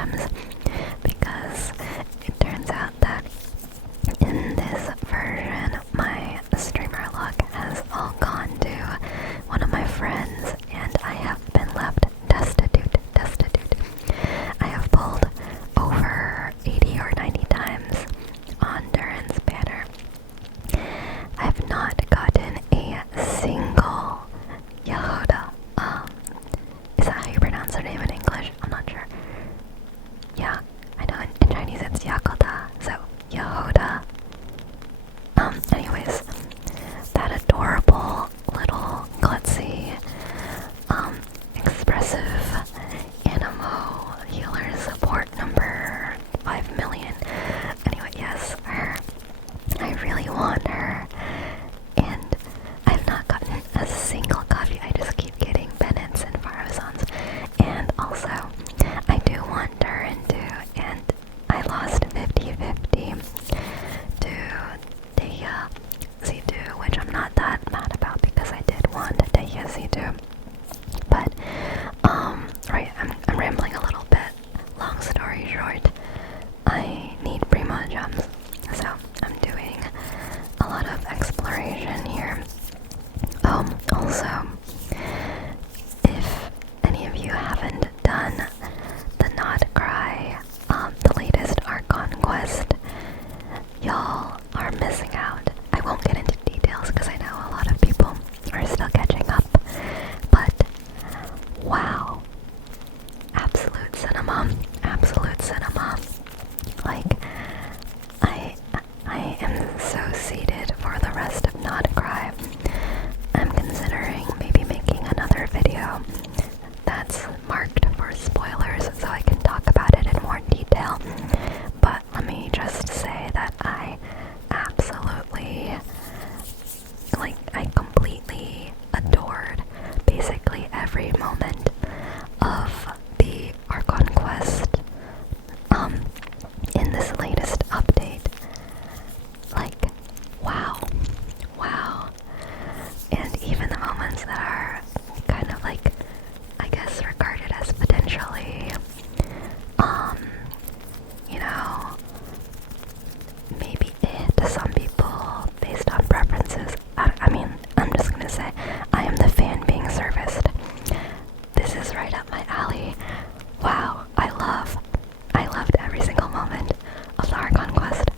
gems, because it turns out that in this version my streamer log has all gone to one of my friends, and I have been left destitute. I have pulled over 80 or 90 times on Duran's banner. I have not gotten a single Yehoda. Is that how you pronounce her name in English? I'm not sure. Yeah, I know in Chinese it's Yakoda, so Yehoda. Anyways, that adorable little glitzy, expressive Animo healer support number 5 million. Anyway, yes, her. I really want her, and I've not gotten a single copy. I just keep getting Bennett's and Farosons, and also I do want Duran too, and I lost 50-50 to Deya Z2, which I'm not that mad about because I did want Deya Z2. But, right, I'm rambling a little bit. Long story short, I need primo gems, so I'm doing a lot of exploration here. Also, if any of you haven't done the Not Cry, the latest Archon quest, y'all are missing out. I won't get into details because I know a lot of people are still catching up, but wow, absolute cinema. Like, I am so seated for the rest of Not Cry. I'm considering maybe making another video that's marked for spoilers so I can talk about it in more detail. But let me just say that I absolutely, like, I completely adored basically every moment of the Archon quest in this latest update. Like, wow. And even the moments that are kind of like, I guess, regarded as potentially, you know, maybe to some people based on preferences. I mean, I'm just gonna say, I am the fan being serviced. This is right up my alley. Wow, I loved every single moment of the Archon quest,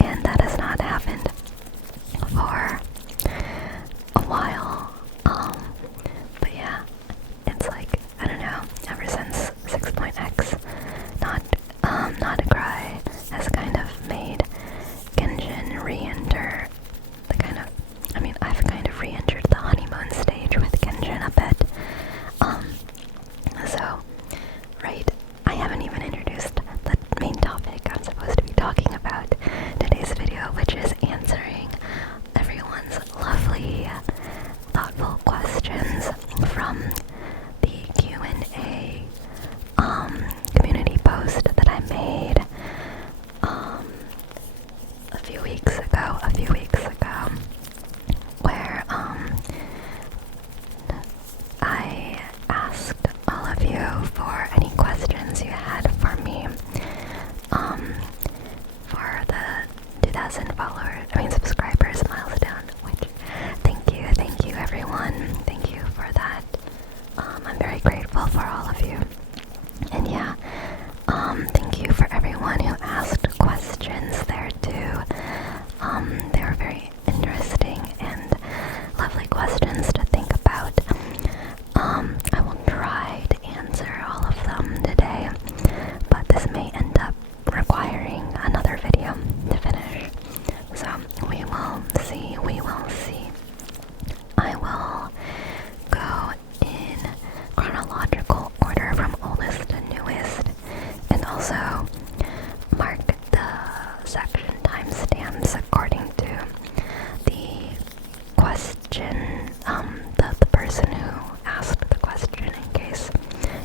and that has not happened for a while. But yeah, it's like, I don't know, ever since 6.x, Not a Cry has kind of made Genshin re-enter the kind of, I mean, I've kind of re-entered the honeymoon stage with Genshin a bit. So, right, I haven't even introduced the main topic I'm supposed to be talking about today's video, which is answering everyone's lovely, thoughtful questions from the Q&A community post that I made a few weeks ago, where I asked all of you for any questions you had for me for the 2,000 subscribers milestone, which thank you everyone, thank you for that. I'm very grateful for all of you, and yeah, thank you for everyone who asked questions there too. They were very interesting and lovely questions to think about. I will try to answer all of them today, but this may end up requiring another video to finish. So we will see. I will go in chronological order from oldest to newest, and also mark the section timestamps according to the question, the person who asked the question. In case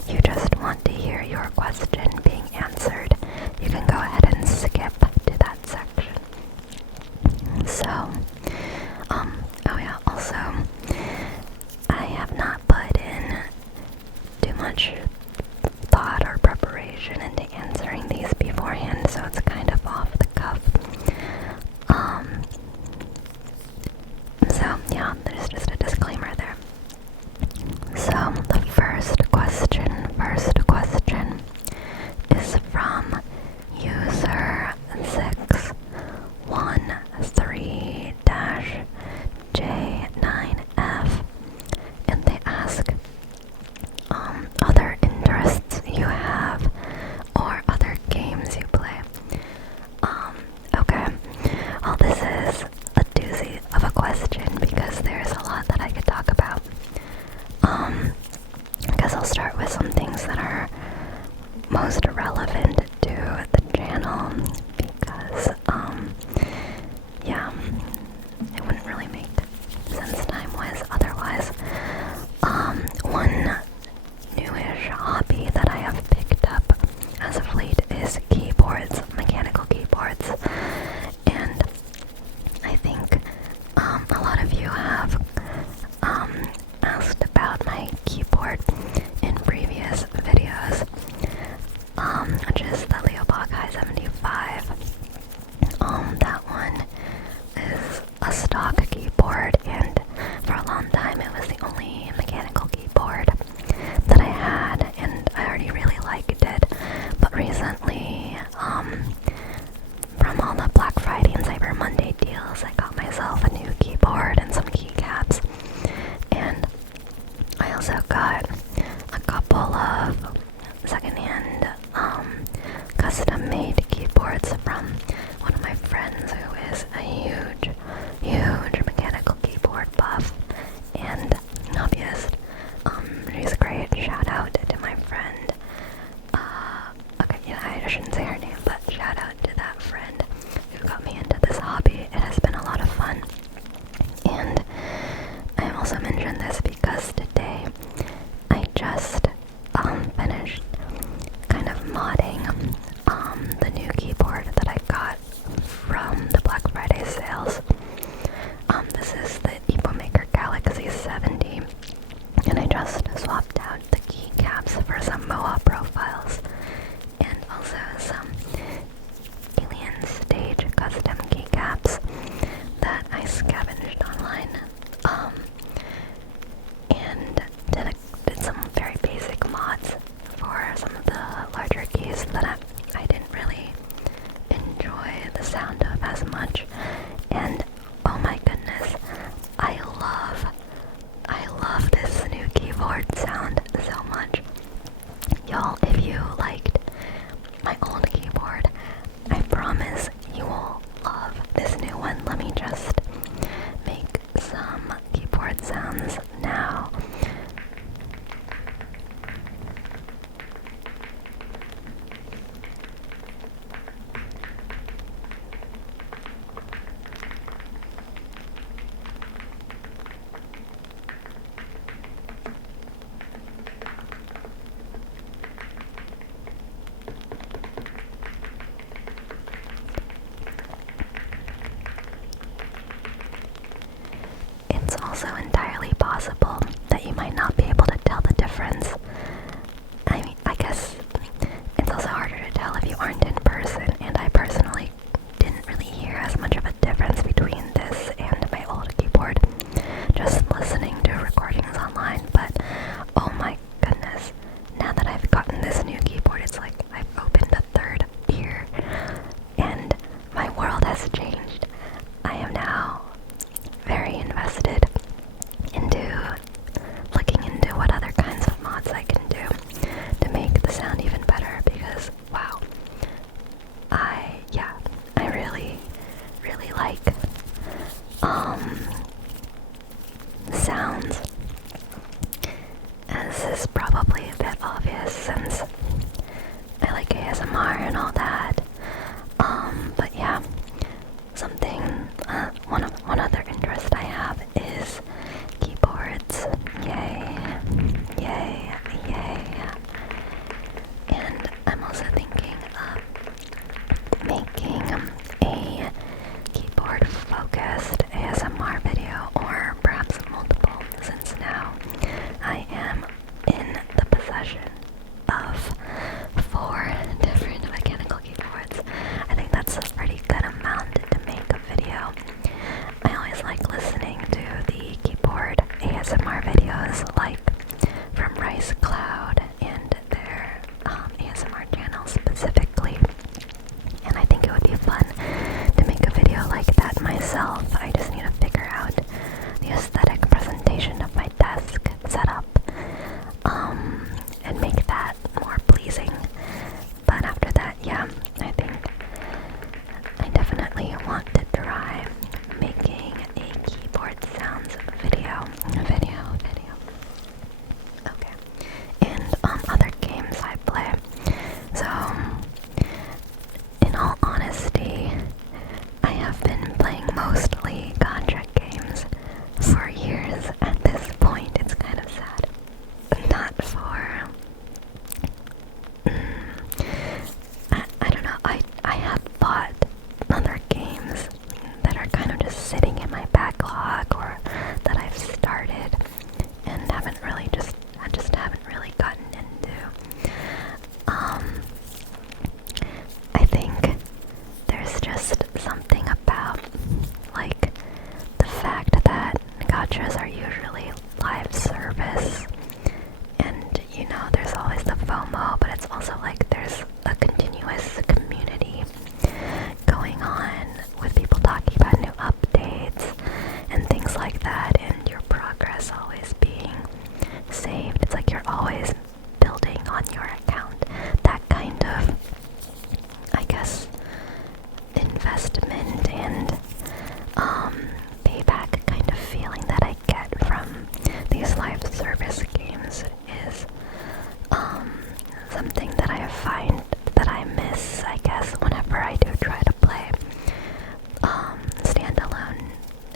you just want to hear your question being answered, you can go ahead and skip to that section. So, oh yeah, also, I have not put in too much thought or preparation into because there's a lot that I could talk about. I guess I'll start with some things that are most relevant to the channel because, yeah, it wouldn't really make sense time-wise otherwise. One newish hobby that I have picked up as of late is keyboards, mechanical keyboards, and I think a lot of you have asked about my keyboard in previous videos, which is the byubae 75. That one is a stock keyboard, and for a long time it was the only mechanical keyboard that I had, and I already really liked it. But recently, from all the Black Friday and Cyber Monday deals, I got myself a new keyboard and some keycaps, and I also got a couple of secondhand custom-made keyboards from one of my friends who is a huge mechanical keyboard buff and hobbyist. She's great. Shout out to my friend. Okay, yeah, I shouldn't say her name, but shout out to that friend who got me into this hobby. It has been a lot of fun. And I also mentioned this because today I just finished kind of modding the new keyboard that I got from the Black Friday sales. This is the epomaker Galaxy 70, and I just swapped out the keycaps for some MOA profiles and also some Alien Stage custom keycaps that I scavenged online, and did some very basic mods for some of the larger keys that I didn't really enjoy the sound of as much. And oh my goodness, I love this new keyboard sound so much. Y'all, if you liked my old keyboard, I promise you will love this new one. Let me just make some keyboard sounds now. It's also entirely possible that you might not be able to tell the difference. I mean, I guess it's also harder to tell if you aren't in person, and I personally didn't really hear as much of a difference between this and my old keyboard just listening to recordings online, but oh my goodness, now that I've gotten this new keyboard, it's like I've opened a third ear, and my world has changed. I am now very invested into looking into what other kinds of mods I can do to make the sound even better, because wow, I really like sounds, as is probably a bit obvious since I like ASMR and all that. But yeah, something, one other interest I have is keyboards. Yay. And I'm also thinking of making a keyboard focused ASMR video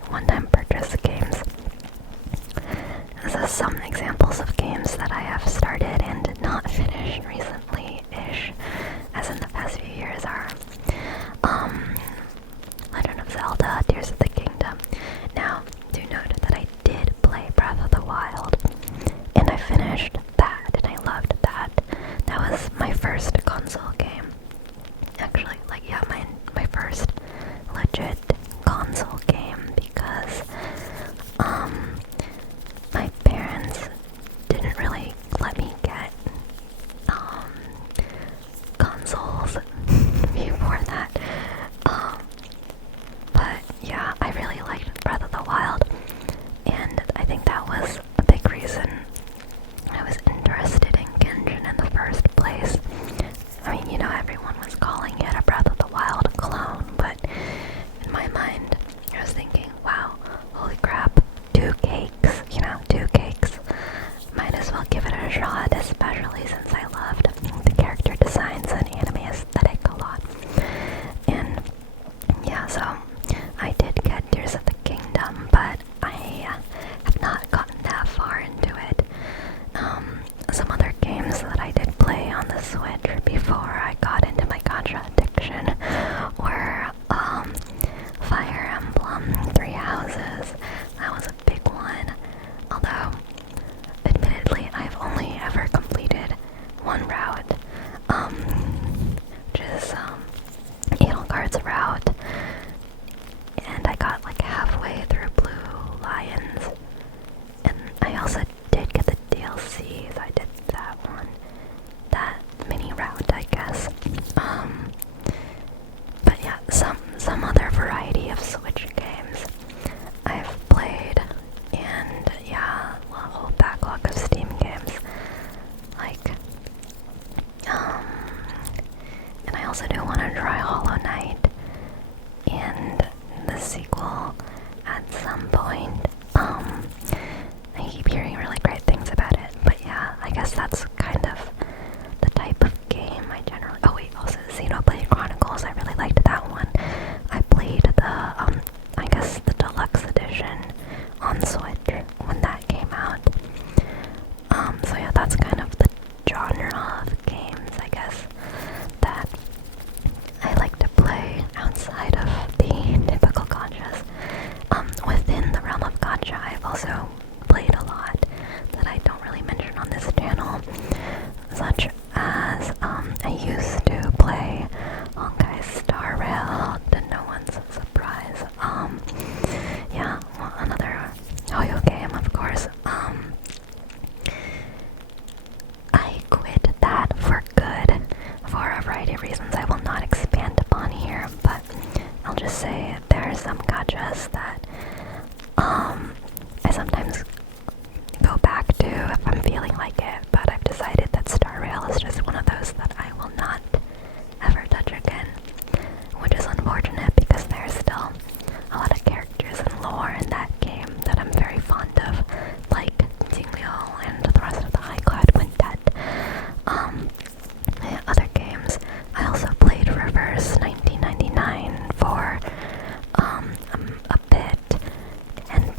one-time purchase games. This is some examples of games that I have started and did not finish recently-ish, as in the past few years are Legend of Zelda, Tears of the Kingdom. Now, do note that I did play Breath of the Wild, and I finished that, and I loved that. That was my first console game. Actually, like, yeah, my first legit console game, because my parents didn't really let me get consoles before that. But yeah, I really liked Breath of the Wild, and I think that was a big reason I was interested in Genshin in the first place. I mean, you know, everyone was calling it a Breath of the Wild clone, but in my mind, I was thinking, wow, holy crap, 2 cakes, you know, 2 cakes. Might as well give it a shot, especially since I loved the character designs and anime aesthetic a lot. And yeah, so I did get Tears of the Kingdom, but I have not gotten that far into it. Some other games that I did play on the Switch before I got into my gacha addiction were Fire Emblem, 3 Houses. That was a big one. Although, admittedly, I've only ever completed one route, which is Edelgard's route, and I got like halfway through Blue Lions, and I also did get the DLC, so I did that one, that mini route, I guess. But yeah, some other variety of Switch games I've played, and yeah, a whole backlog of Steam games, like, and I also do want to try Hollow Knight and the sequel at some point. I keep hearing really great things about it, but yeah, I guess that's kind of the type of game I generally. Oh wait, also Xenoblade Chronicles. I really liked that one. I played the I guess the deluxe edition on Switch when that came out. So yeah, that's kind of the genre of games, I guess, that I like to play outside of the typical gachas. Within the realm of gacha, I've also played a lot that I don't really mention on this channel, such as I used to play Honkai Star Rail, to no one's surprise. Yeah, well, another Hoyo game, of course. I quit that for good for a variety of reasons I will not expand upon here, but I'll just say there are some gachas that I sometimes go back to if I'm feeling like it, but I've decided that Star Rail is just one of those that I will not ever touch again, which is unfortunate because there's still a lot of characters and lore in that game that I'm very fond of, like Jingliu and the rest of the High Cloud Quintet. Other games, I also played Reverse 1999 for a bit, and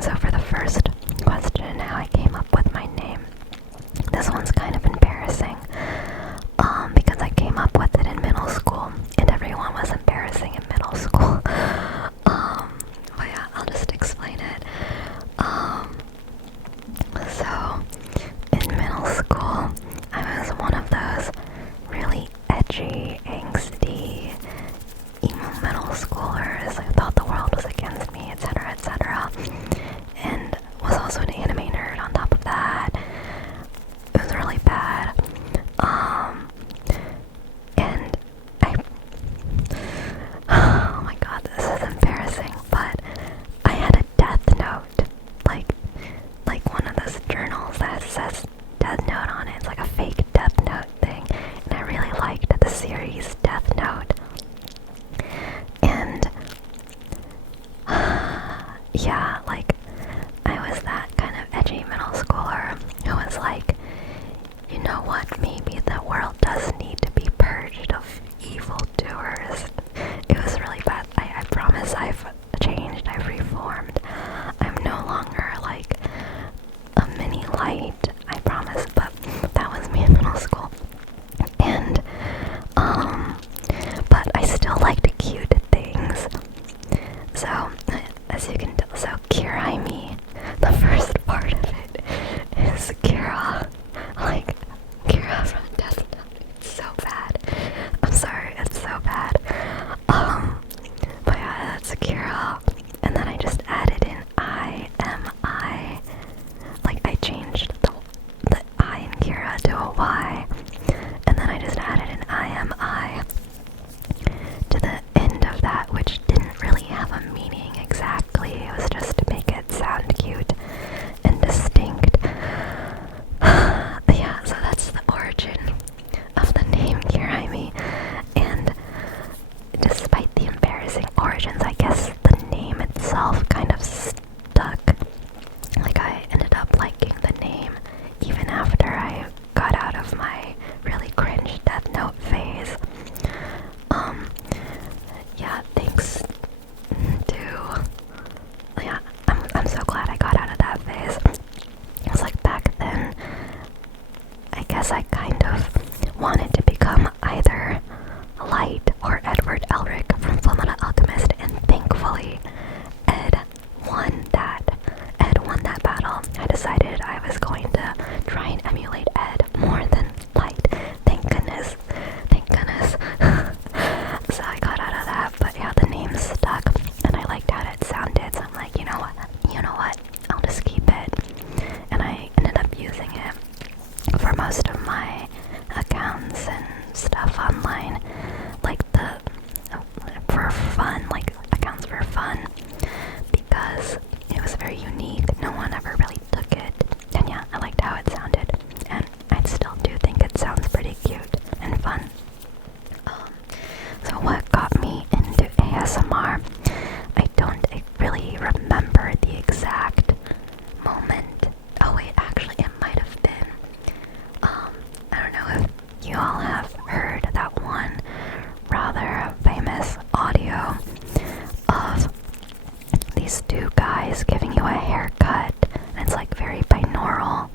So for the first question, how I came up with my name, this one's kind of embarrassing, because I came up with it in middle school, and everyone was embarrassing in middle school. But yeah, I'll just explain it. So in middle school, I was one of those really edgy, angsty, emo middle schoolers who thought the world was against me, etc., etc., and was also an anime nerd on top of that. It was really bad. And oh my god, this is embarrassing, but I had a death note, like one of those journals that says Death Note on it. It's like a fake Death Note thing, and I really liked the series Death Note. And yeah, like I was that kind of edgy middle schooler who was like, you know what, maybe the world does need to be purged of evildoers. It was really bad. I promise I've changed, I've reformed. I'm no longer like a mini light, I promise, but that was me in middle school. And but I still liked cute things. So as you can tell, so Kiraimi, the first part of it is Kira, like Kira from Death Note. It's so bad. I'm sorry, it's so bad. But yeah, that's Kira. And then I just added in I, like I changed the I in Kira to a Y. And then I just added an I to the end of that, which didn't really have a meaning exactly. It was just to make it sound cute and distinct. Yeah, so that's the origin of the name Kiraimi. And despite the embarrassing origins, I guess the name itself kind of stuck. Like I ended up liking the name even after I got out of my really cringe Death Note phase. Yeah, thanks to, yeah, I'm so glad I got out of that phase. It was like back then, I guess I kind of wanted to become either Light or Edward Elric from Fullmetal Alchemist, and thankfully Ed won that battle. I decided I was going to try and emulate Ed more than Light. Thank goodness. So I got out of that, but yeah, the name stuck, and I liked how it sounded, so I'm like, you know what, I'll just keep it. And I ended up using it for most of my accounts and stuff online, like for fun, like accounts for fun, because it was very unique. No one ever really took it, and yeah, I liked how it sounded, and I still do think it sounds pretty cute and fun. So what got me into ASMR? I don't really remember the exact moment. Oh wait, actually it might have been, I don't know if you all have heard that one rather famous audio of these two guys giving you a haircut, and it's like very binaural.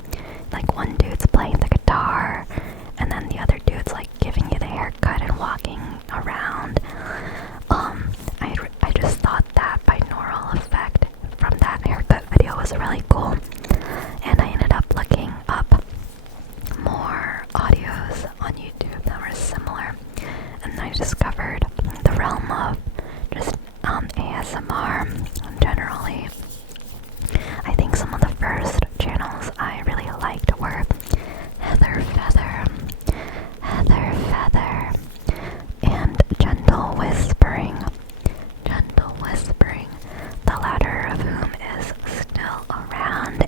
Like one dude's playing the guitar, and then the other dude's like giving you the haircut and walking around. I just thought that binaural effect from that haircut video was really cool, and I ended up looking up more audios on YouTube that were similar, and I discovered the realm of just ASMR generally. I think some of the first channels I really liked were Heather Feather, and Gentle Whispering, the latter of whom is still around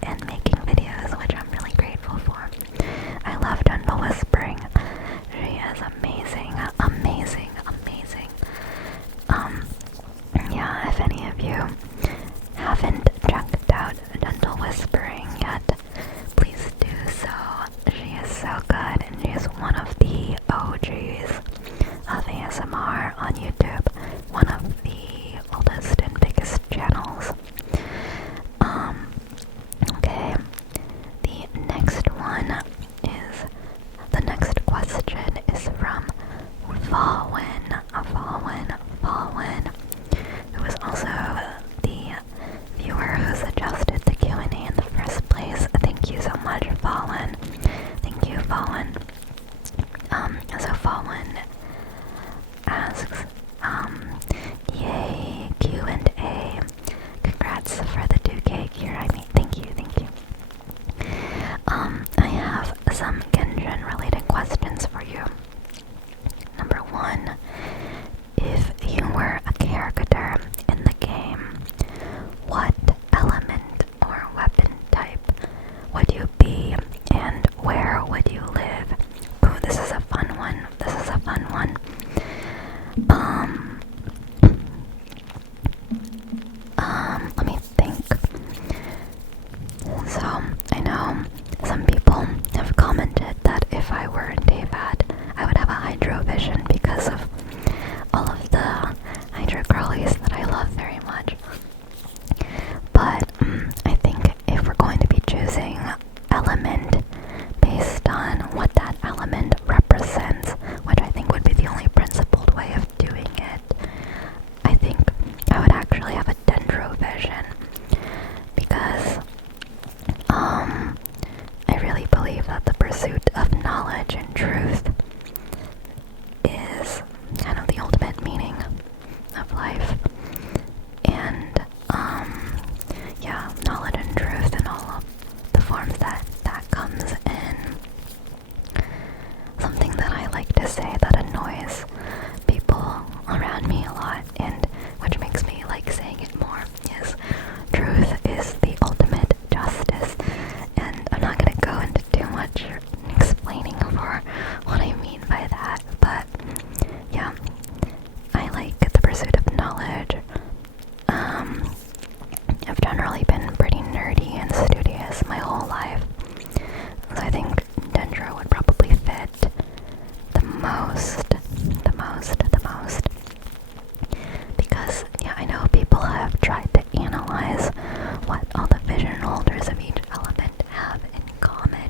holders of each element have in common,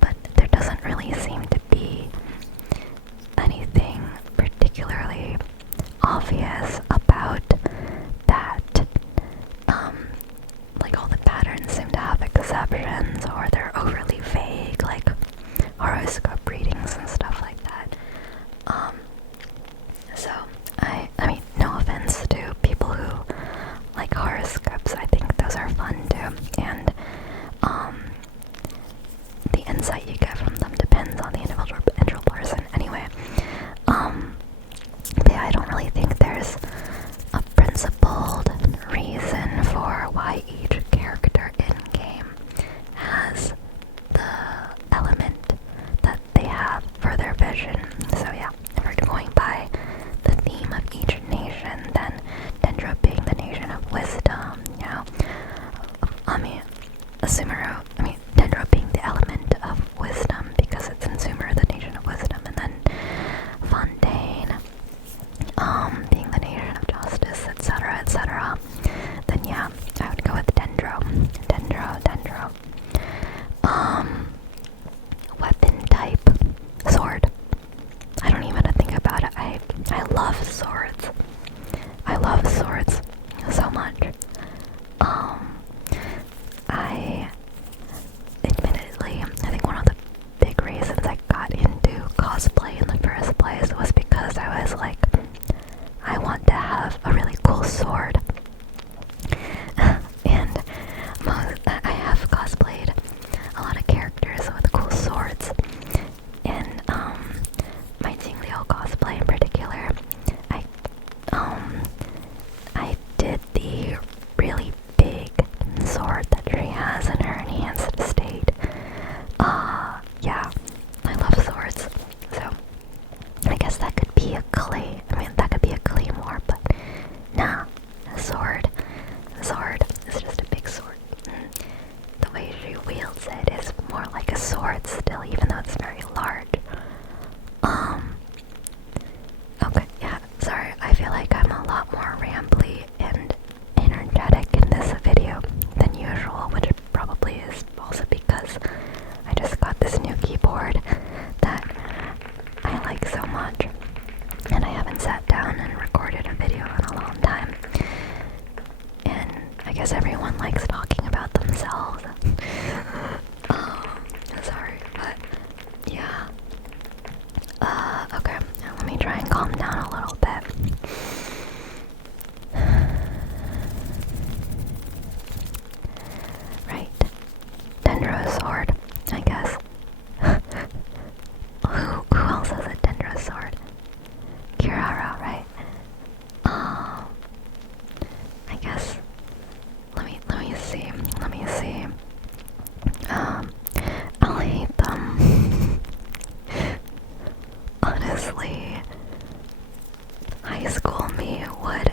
but there doesn't really seem to be anything particularly obvious about that. Like all the patterns seem to have exceptions, or they're overly vague, like horoscope readings and stuff like that. So I mean, no offense to people who like horoscopes. I think those are fun too, and the insight you get from them depends on the individual person. Anyway, but yeah, I don't really think there's a principled reason for why each character in game has the element that they have for their vision. So yeah, if we're going by the theme of each nation, then Dendro being the nation of wisdom, you know, Dendro being the element of wisdom because it's in Sumer, the nation of wisdom, and then Fontaine, being the nation of justice, etc., etc., then yeah, I would go with Dendro. Weapon type, sword. I don't even think about it. I love swords. I love swords so much. I think one of the big reasons I got into cosplay in the first place was because I was like, I want to have a really cool sword. And I have cosplayed a lot of characters with cool swords. And my Jingliu cosplay in particular, I did the really big sword that she has in her enhanced state. Yeah, I love swords. So I guess that could be a that could be a claymore, but nah, a sword. It's just a big sword. The way she wields it is more like a sword still, even though it's very large. Okay, yeah, sorry, I feel like I'm a lot more rambly and energetic in this video than usual, which probably is also because I just got this new keyboard that I like so much, and I haven't sat down and recorded a video in a long time, and I guess everyone likes talking about themselves. Sorry, but yeah. Okay, now let me try and calm down a little bit. Right. Dendro's sword, I guess. Who else has a Dendro sword? Kirara, right? I guess. Let me see. I'll hate them. Honestly, high school me would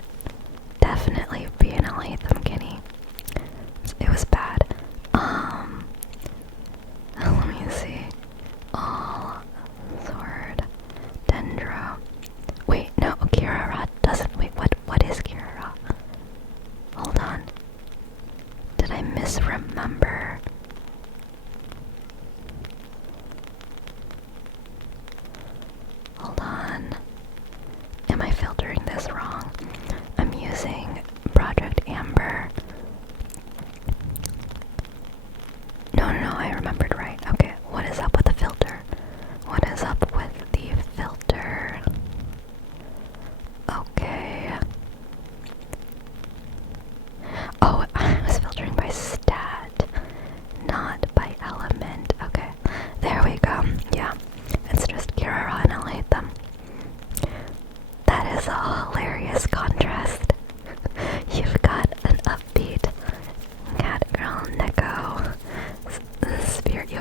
definitely be an I'll hate them Kenny. It was bad. Let me see. All sword Dendro. Wait, no, Kirara doesn't. Wait, what is Kirara? Hold on. Did I misremember? Hold on. Am I filtering this wrong? I'm using Project Amber. No, I remembered right. Okay, what is up with the filter? What is up with the filter? Okay. Oh, I was filtering by stat, not by element. Okay, there we go. Yeah, it's just Kirara and I'll hate them. That is a hilarious contrast. You've got an upbeat cat girl Neko, spirit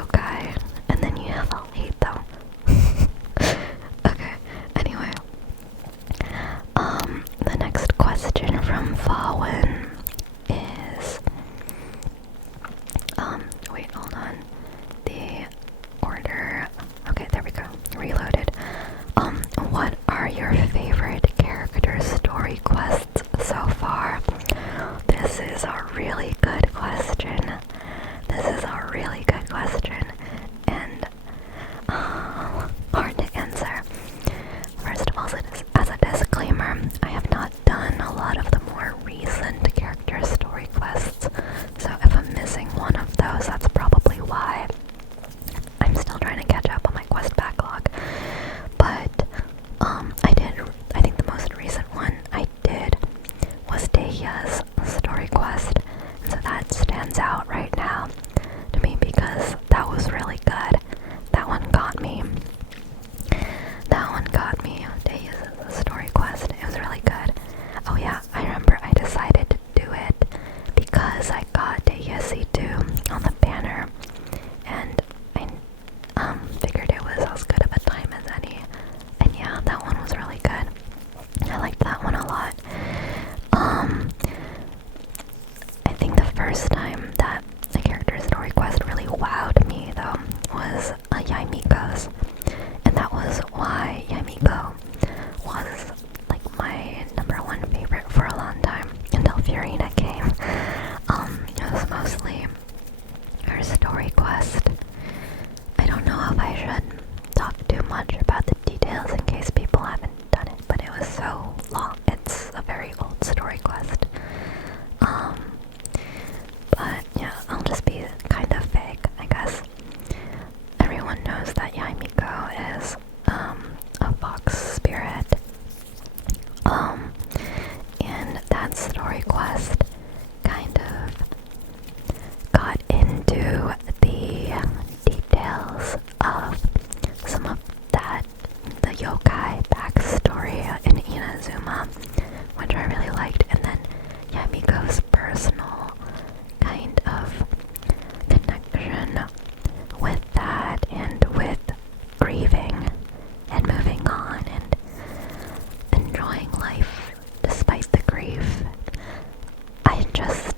with that and with grieving and moving on and enjoying life despite the grief, I just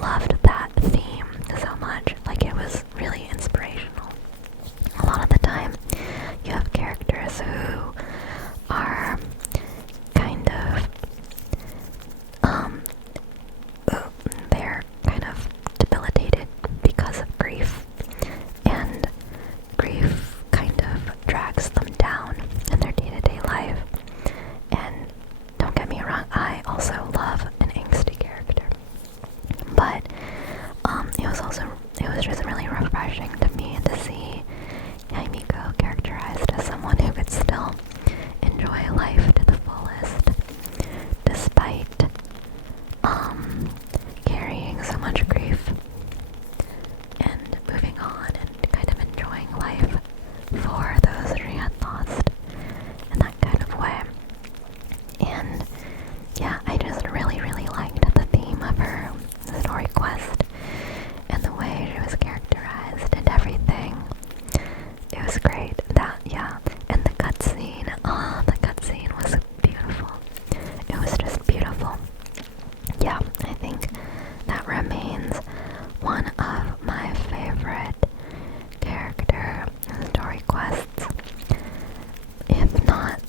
loved that theme so much. Like, it was really inspirational. A lot of the time, you have characters who are kind of, they're kind of debilitated because of grief, and grief kind of drags them down in their day-to-day life. And don't get me wrong, I also love an angsty character, but it was just really refreshing to me to see Yaimiko characterized as someone who could still enjoy life to the fullest, despite carrying so much grief and moving on and kind of enjoying life for those she had lost in that kind of way. And yeah, I just really, really liked the theme of her story quest and the way she was characterized and everything. It was great. And the cutscene was beautiful. It was just beautiful. Yeah, I think that remains one of my favorite character story quests, if not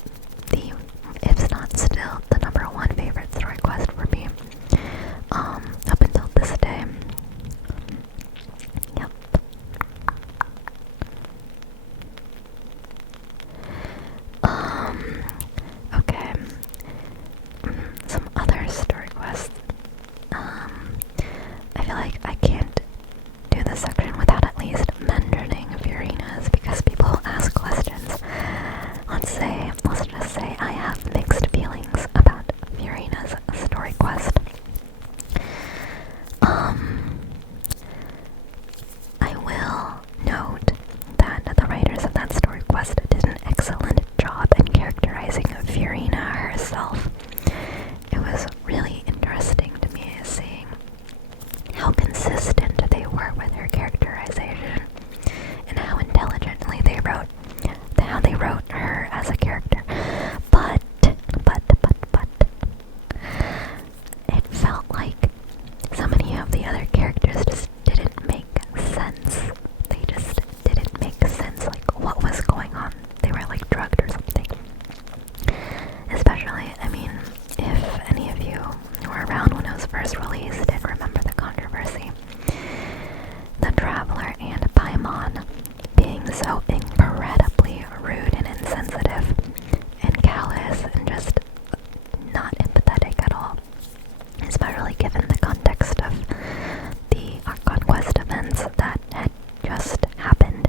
still the number one favorite story quest for me, up until this day. Yep. Okay. Some other story quests. I feel like I can't do this section without at least mentioning Furina's, because people ask questions. Let's just say I have mixed feelings about Furina's story quest. I will note that the writers of that story quest did an excellent job in characterizing Furina herself. It was really interesting to me seeing how consistent they were with her characterization and how intelligently they wrote her as a character. But it felt like so many of the other characters just didn't make sense. They just didn't make sense, like what was going on. They were like drugged or something. Especially, I mean, if any of you were around when it was first released and remember the controversy, the Traveler and Paimon being so incredibly rude and insensitive and callous and just not empathetic at all, especially given the context of the Conquest events that had just happened,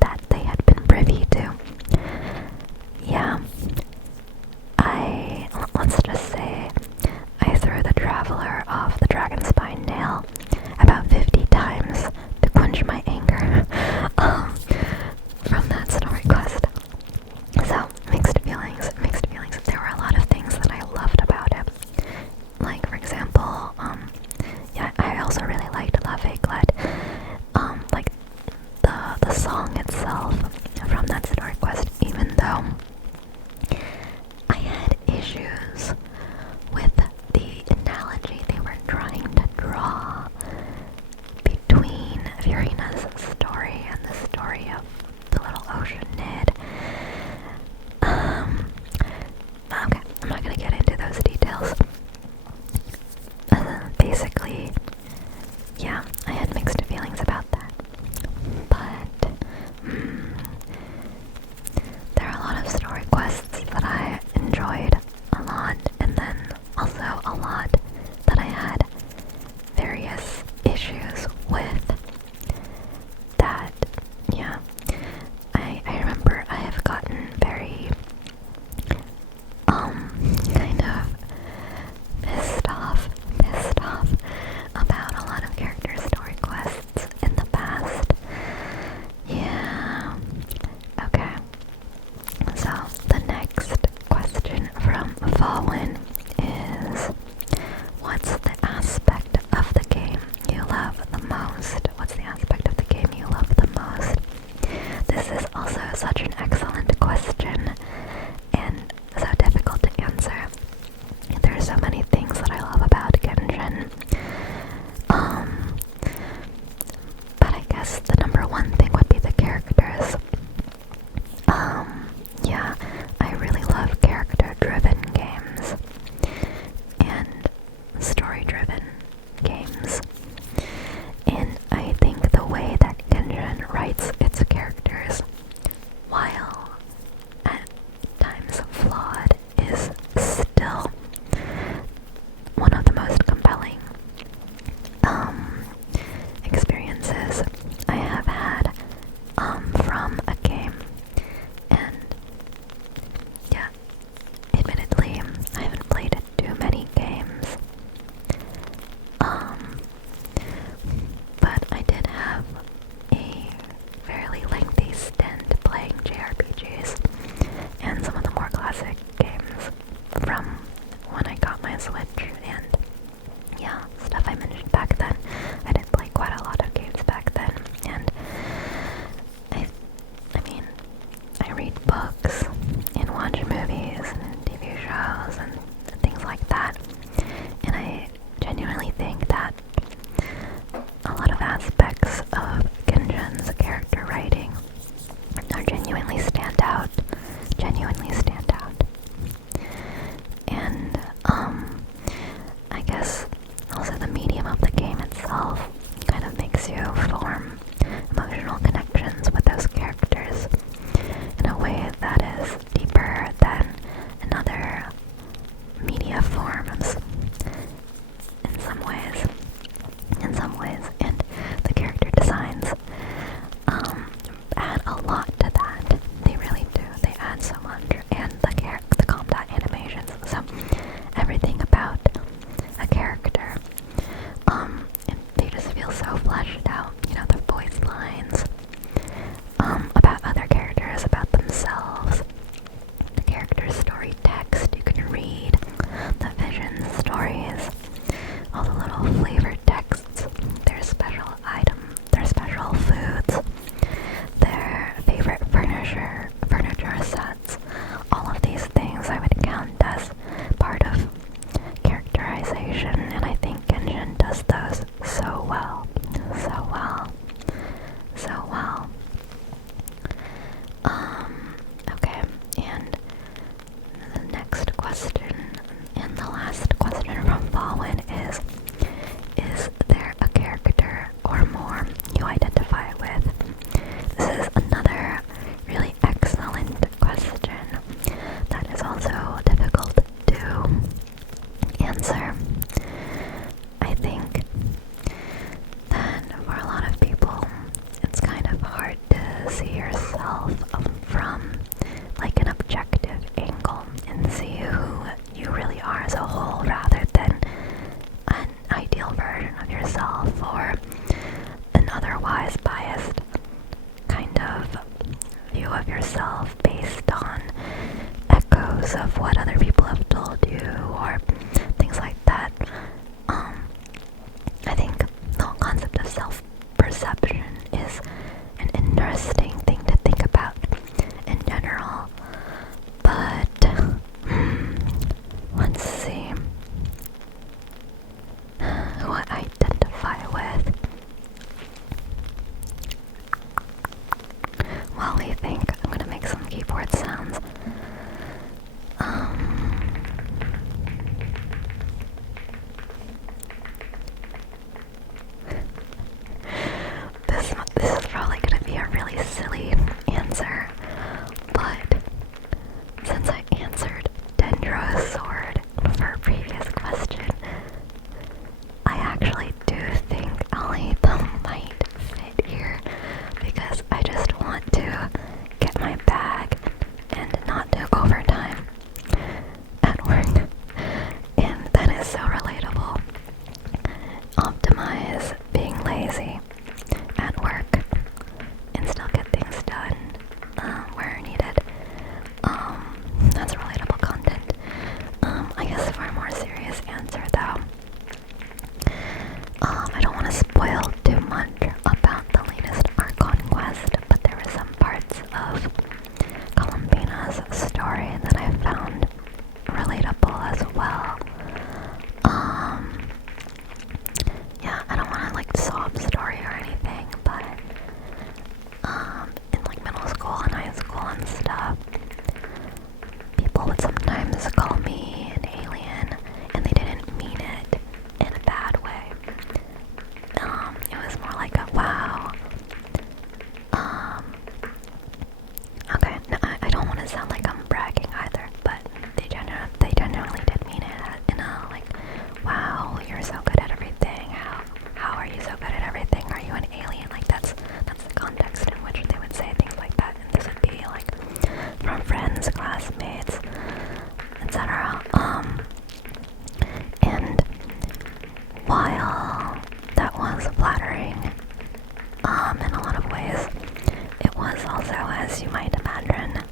that they had been privy to. Yeah, let's just say I threw the Traveler off the Dragon Spine nail about 50 times to quench my anger from that story quest. So, mixed feelings. There were a lot of things that I loved about it. Like, for example, I also really liked La Vaguelette. Like, the song itself from that story quest, even though I had issues with the analogy they were trying to draw between Furina's story and the story of the little ocean Nid. Okay, I'm not gonna get into those details. Basically, yeah, I had mixed feelings about that. But, there are a lot of story quests that I enjoyed a lot, and then also a lot that I had various issues with. That, yeah, yourself based on echoes of what other people have told you or things like that. I think the whole concept of self-perception is an interesting thing to think about in general. But let's see who I identify with. While we think, I'm gonna make some keyboard sounds. This is probably gonna be a really silly answer, but since I answered Dendrosaur for a previous question, I actually do think Alethum might fit here because I just want to get my bag and not do overtime at work, and that is so relatable. Optimize being lazy at work and still get things done where needed. That's relatable content. I guess for a more serious answer though, I don't want to spoil too much about the latest art conquest, but there were some parts of Columbina's story that I found relatable as well. Yeah, I don't want to like sob story or anything, but in like middle school and high school and stuff, people would sometimes call me an alien, and they didn't mean it in a bad way. It was more like a wow. Okay, no, I don't want to sound like I'm bragging either, but they genuinely did mean it in a like, wow, you're so good at everything. How are you so good at everything? Are you an alien? Like that's the context in which they would say things like that, and this would be like from friends, classmates, etc. And while that was flattering, in a lot of ways, it was also, as you might imagine,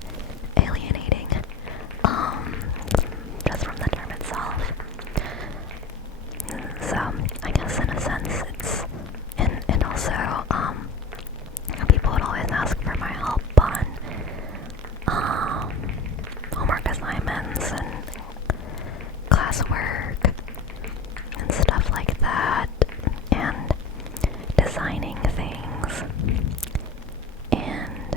alienating, just from the term itself. So, I guess in a sense, it's, and also, people would always ask for my help on, homework assignments and classwork and stuff like that, and designing things, and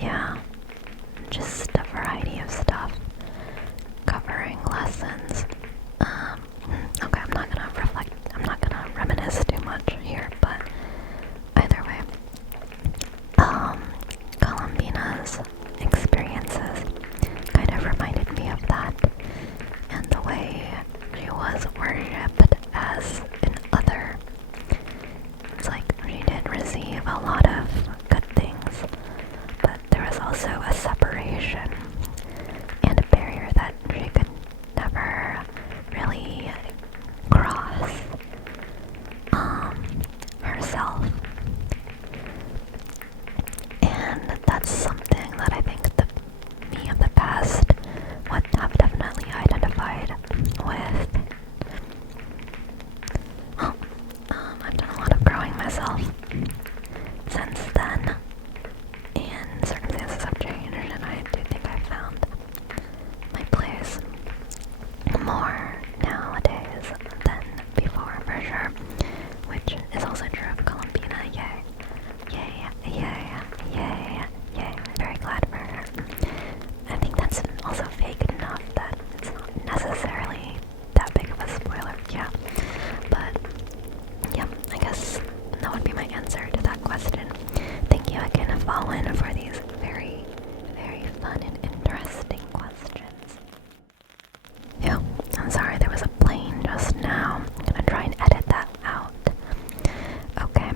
yeah, just a variety of stuff, covering lessons. Okay, I'm not gonna reminisce too much here, but either way, Columbina's experiences kind of reminded me of that, and the way she was worshipped as an other. It's like she did receive a lot of good things, but there was also a separation and a barrier that she could never really cross herself. And that's something that I think the me of the past would have definitely identified with. Well, I've done a lot of growing myself since then, and circumstances have changed, and I do think I've found my place more nowadays than before, for sure, which is also true of Columbina. Yay. Yay, yay, yay, yay. Very glad for her. I think that's also vague enough that it's not necessarily that big of a spoiler, yeah. But, yeah, I guess that would be my answer to that question. Thank you again, fauwin, for these very, very fun and interesting questions. Yeah, I'm sorry, there was a plane just now. I'm gonna try and edit that out. Okay,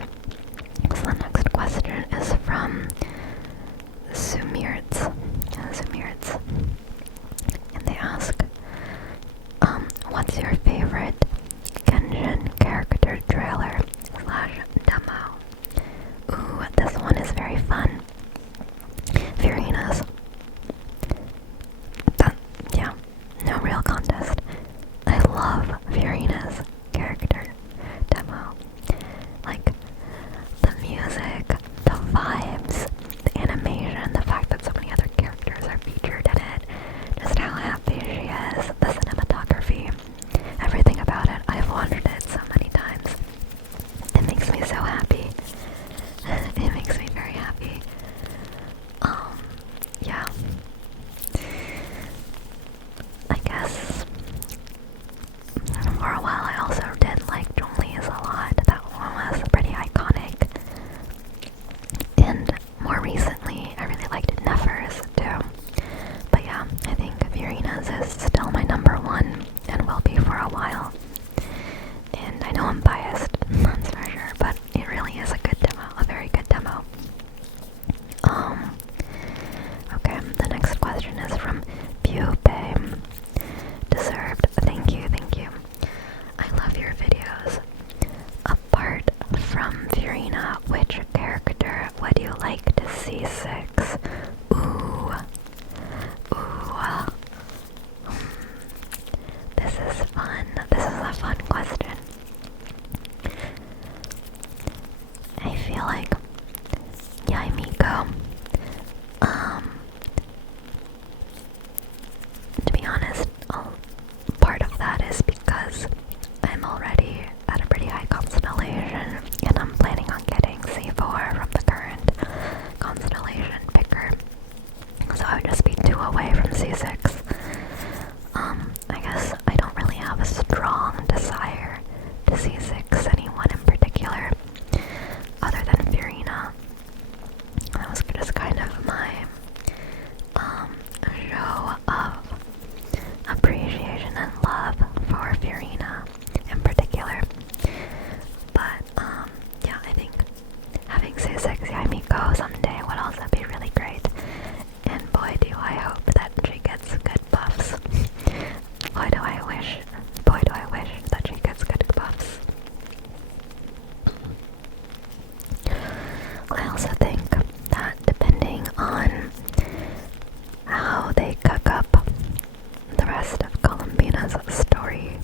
Yaimiko. To be honest, part of that is because I'm already at a pretty high constellation, and I'm planning on getting C4 from the current constellation picker. So I would just be 2 away from C6. I guess I don't really have a strong desire to C6 anyone in particular, other than Furina. That was just kind of my show of appreciation and love for Furina in particular. But yeah, I think having C6 Yaimiko someday would also be really great. And boy do I hope that she gets good buffs. Boy do I wish that she gets good buffs. I also think that depending on how they cook up the rest of Columbina's story,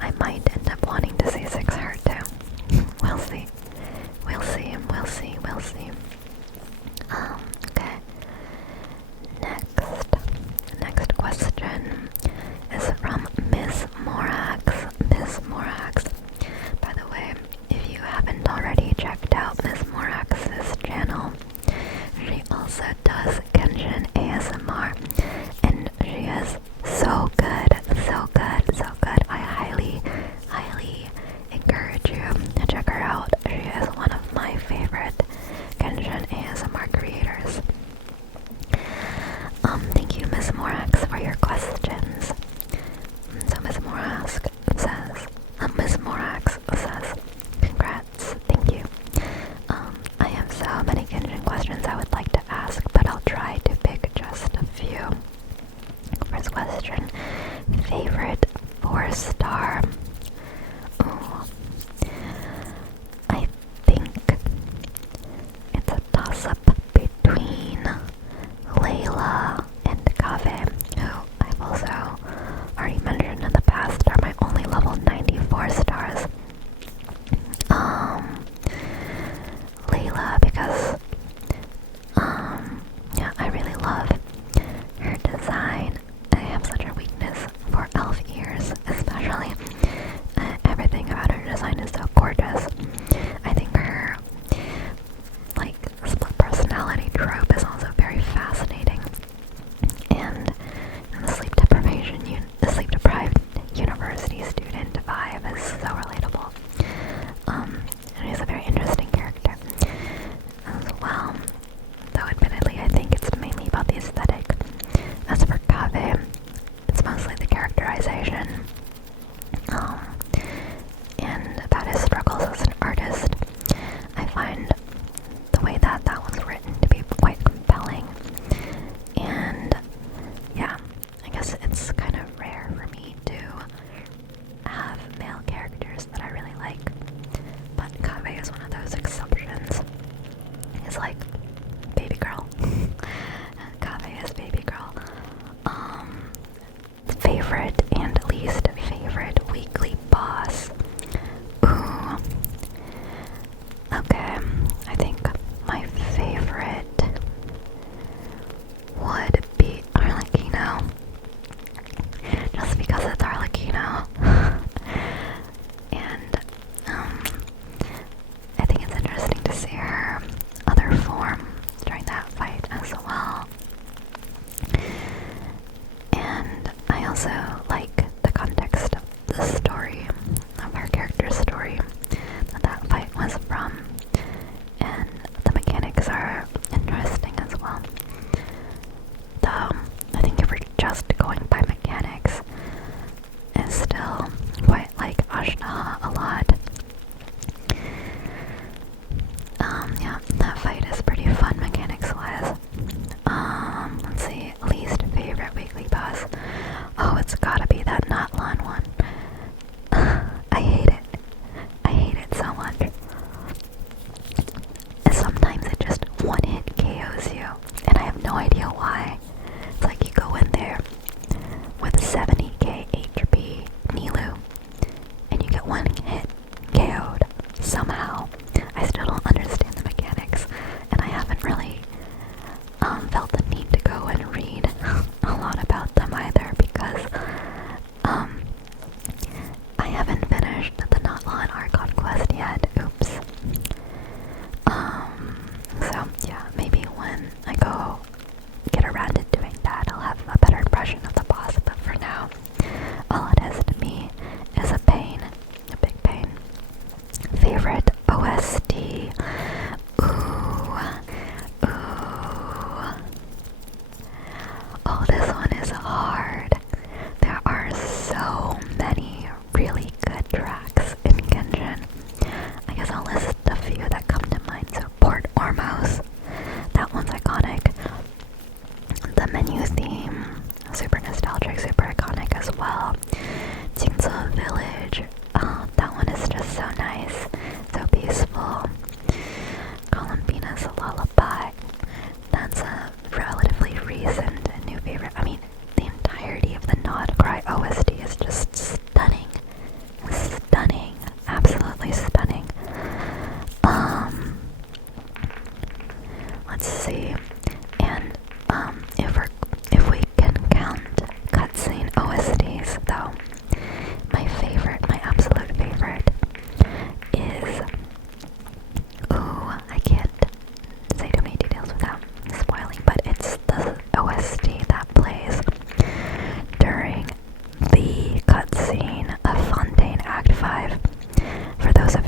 I might end up wanting to see 6 her too. We'll see. We'll see. Okay. Next question is from msmorax. By the way, if you haven't already checked out msmorax's channel, she also does genshin ASMR, and she is so good. I highly encourage you to check her out. She is one of my favorite genshin ASMR creators. Thank you, Miss Morax, for your questions. So Miss Morax says, congrats, thank you. I have so many Genshin questions I would like to ask, but I'll try to pick just a few. First question, favorite 4-star? Ooh, I think it's a toss-up between Layla and Kave, who I've also already mentioned in the past are my only level 94 stars. Layla because yeah, I really love her design. I have such a weakness for elf ears, especially. Everything about her design is so gorgeous. I think her like split personality trope is also very fascinating, and the sleep deprived university student vibe is so relatable. And she's a very interesting character as well. Though admittedly, I think it's mainly about the aesthetic. As for Kave, it's mostly the characterization, and about his struggles as an artist. I find the way that was written to be quite compelling, and yeah, I guess it's kind of rare for me to have male characters that I really like, but Kave is one of those exceptions. He's like baby girl. Kave is baby girl. Favorite and least favorite weekly boss. Ooh. Okay, I think my favorite would be Arlecchino. Just because it's Arlecchino. And I think it's interesting to see her other form during that fight as well. And I also like the context of the story, of her character's story, that fight was from, and the mechanics are interesting as well. Though, I think if we're just going by mechanics, it's still quite like Ashna a lot. Yeah, that fight is pretty fun mechanics-wise. Let's see, least favorite weekly boss. Oh, it's gotta be that Notlon one. I hate it so much. Sometimes it just one-hit KOs you, and I have no idea why. It's like you go in there with 70k HP Nilu, and you get one hit KO'd somehow. I still don't understand the mechanics, and I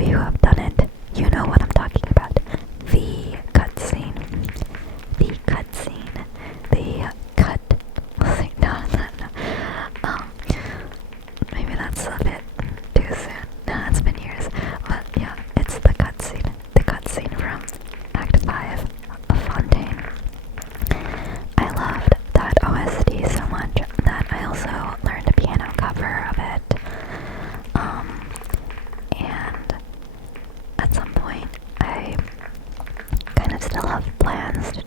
you have done it, you know what I'm talking about. The cutscene. The cutscene. The cut. No. Maybe that's a bit too soon. No, it's been years. But yeah, it's the cutscene. The cutscene from Act 5 of Fontaine. I loved that OST so much that I also learned a piano cover of it. And at some point I kind of still have plans to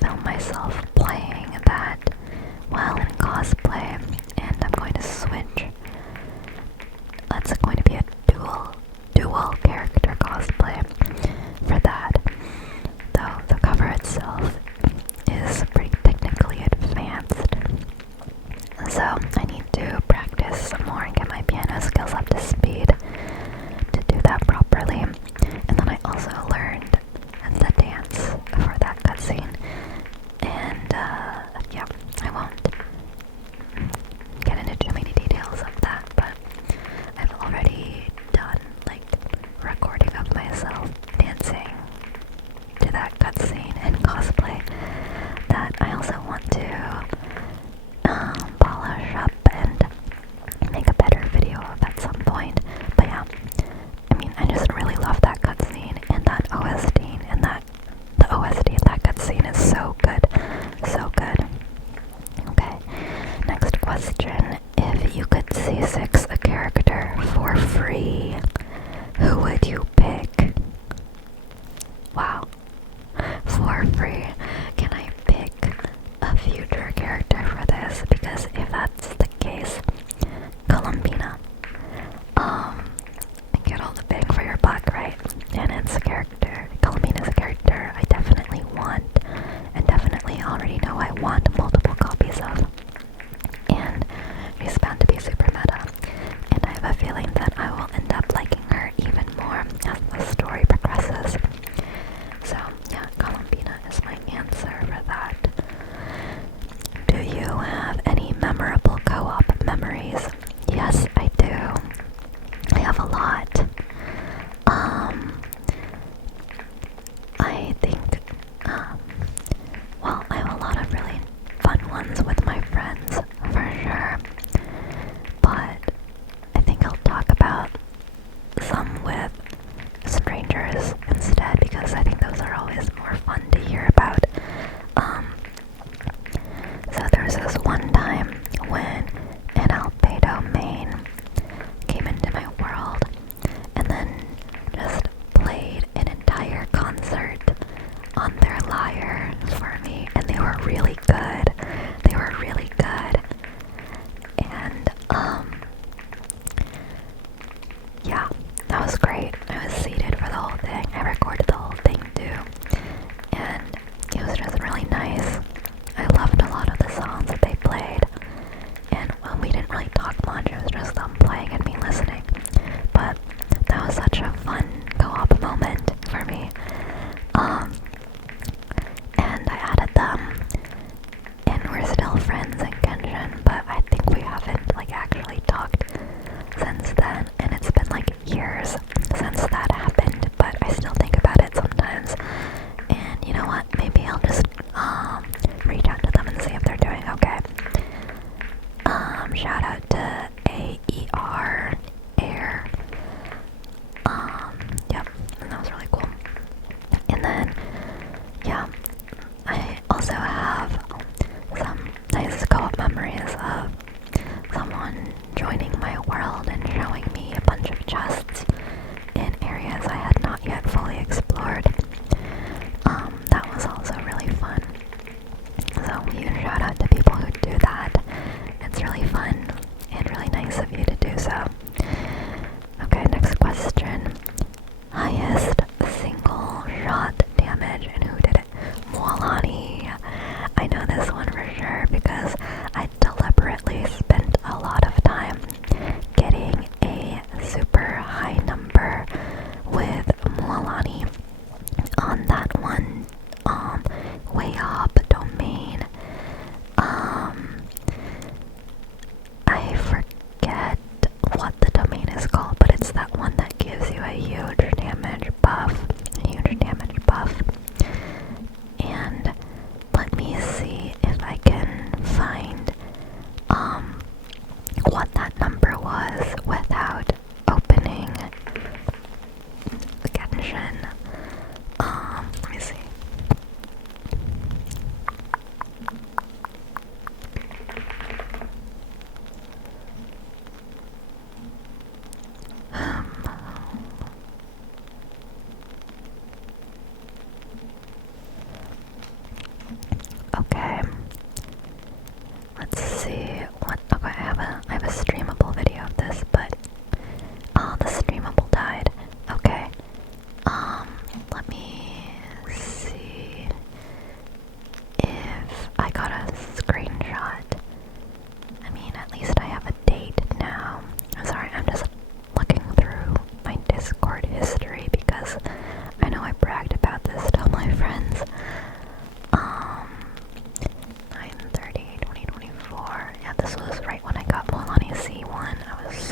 film myself playing that while in cosplay, and I'm going to switch. That's going to be a dual character cosplay for that. Though the cover itself is pretty technically advanced, so I need to practice some more and get my piano skills up to speed to do that properly. And then I also learned the dance for that cutscene, and yeah, I won't get into too many details of that, but I've already done like recording of myself dancing to that cutscene in cosplay that I also want to polish up and make a better video of at some point. But yeah, I mean, I just really love that cutscene, and that OST, and the OST in that cutscene is so good. So good. Okay, next question. If you could C6 a character for free, who would you pick? Wow. For free. Can I pick a future character for this? Because if that's the case, Columbina. Get all the bang for your buck, right? And it's a character. Columbina's a character I definitely want, and definitely already know I want multiple copies of. And she's bound to be super meta, and I have a feeling that I will end up liking her even more as the story progresses. So yeah, Columbina is my answer for that. Do you have any memorable co-op memories? Yes, I do. I have a lot. I think, well, I have a lot of really fun ones with my friends, for sure. But I think I'll talk about some with strangers instead, because I think those are always more fun to hear about. So there was this one time when an albedo main came into my world and then just played an entire concert on their lyre for me, and they were really good. They were really good. And yeah, that was great. I was seated for the whole thing. I recorded the whole thing too, and it was just really nice. I loved a lot of the songs that they played, and well, we didn't really talk much. It was just them playing and me listening. But that was such a fun co-op moment for me. And I added them, and we're still friends in Genshin, but I think we haven't like actually talked since then, and it's been like years since that happened, but I still think about it sometimes. And you know what, maybe I'll just reach out to them and see if they're doing okay. Shout out to AER Air. Yep, and that was really cool. And then yeah, I also have some nice co-op memories of someone joining my world and showing me a bunch of chests in areas I had not yet fully explored. That was also really fun. So huge shout out to people who do that. It's really fun and really nice of you to do so. Okay, next question. Highest single shot damage, and who did it? Mualani. I know this one for sure because I deliberately spent a lot of time getting a super high number with Mualani on that one way up domain. I forget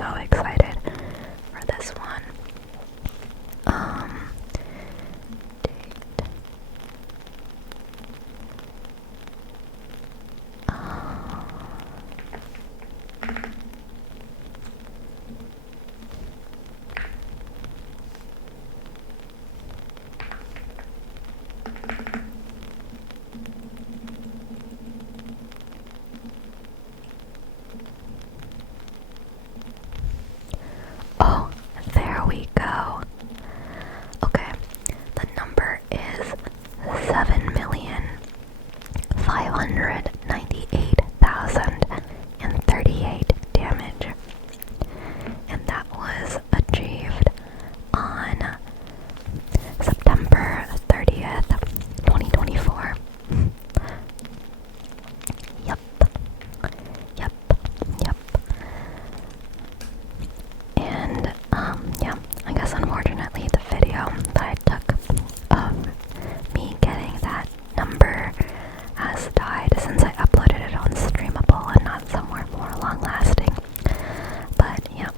so excited for this one. Oh, there we go. Okay, the number is 7,598,038 damage, and that was achieved on September 30th, 2024. Yep. Yep. Yep. And, yeah, I guess unfortunately the video that I took of me getting that number has died since I uploaded it on Streamable and not somewhere more long-lasting. But, yeah.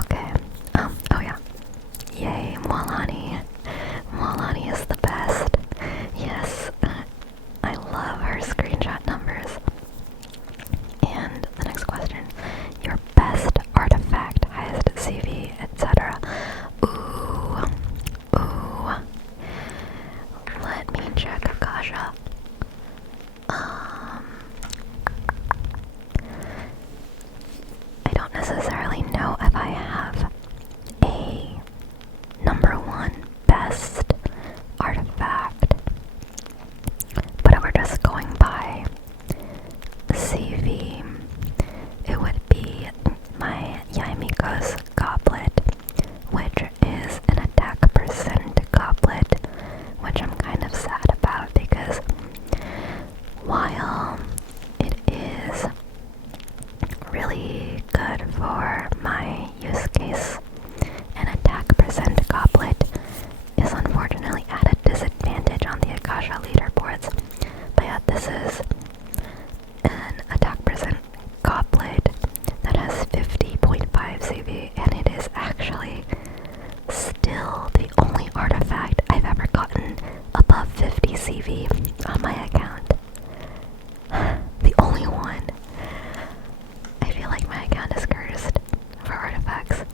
Okay. Oh yeah. Yay, Moalani. Moalani is the best. Yes. I love her screenshot numbers. And the next question. Your best artifact, highest CV, etc. Ooh. Ooh. Let me check Akasha. I don't necessarily know if I have a number one best artifact, but if we're just going by CV, it would be my Yaimiko's goblet, which is an attack percent goblet, which I'm kind of sad about because while it is really good for my use case, an attack percent goblet is unfortunately at a disadvantage on the Akasha leaderboards. But yeah, this is an attack percent goblet that has 50.5 CV, and it is actually still the only artifact I've ever gotten above 50 CV on my account. The only one. I feel like my account is cursed for artifacts.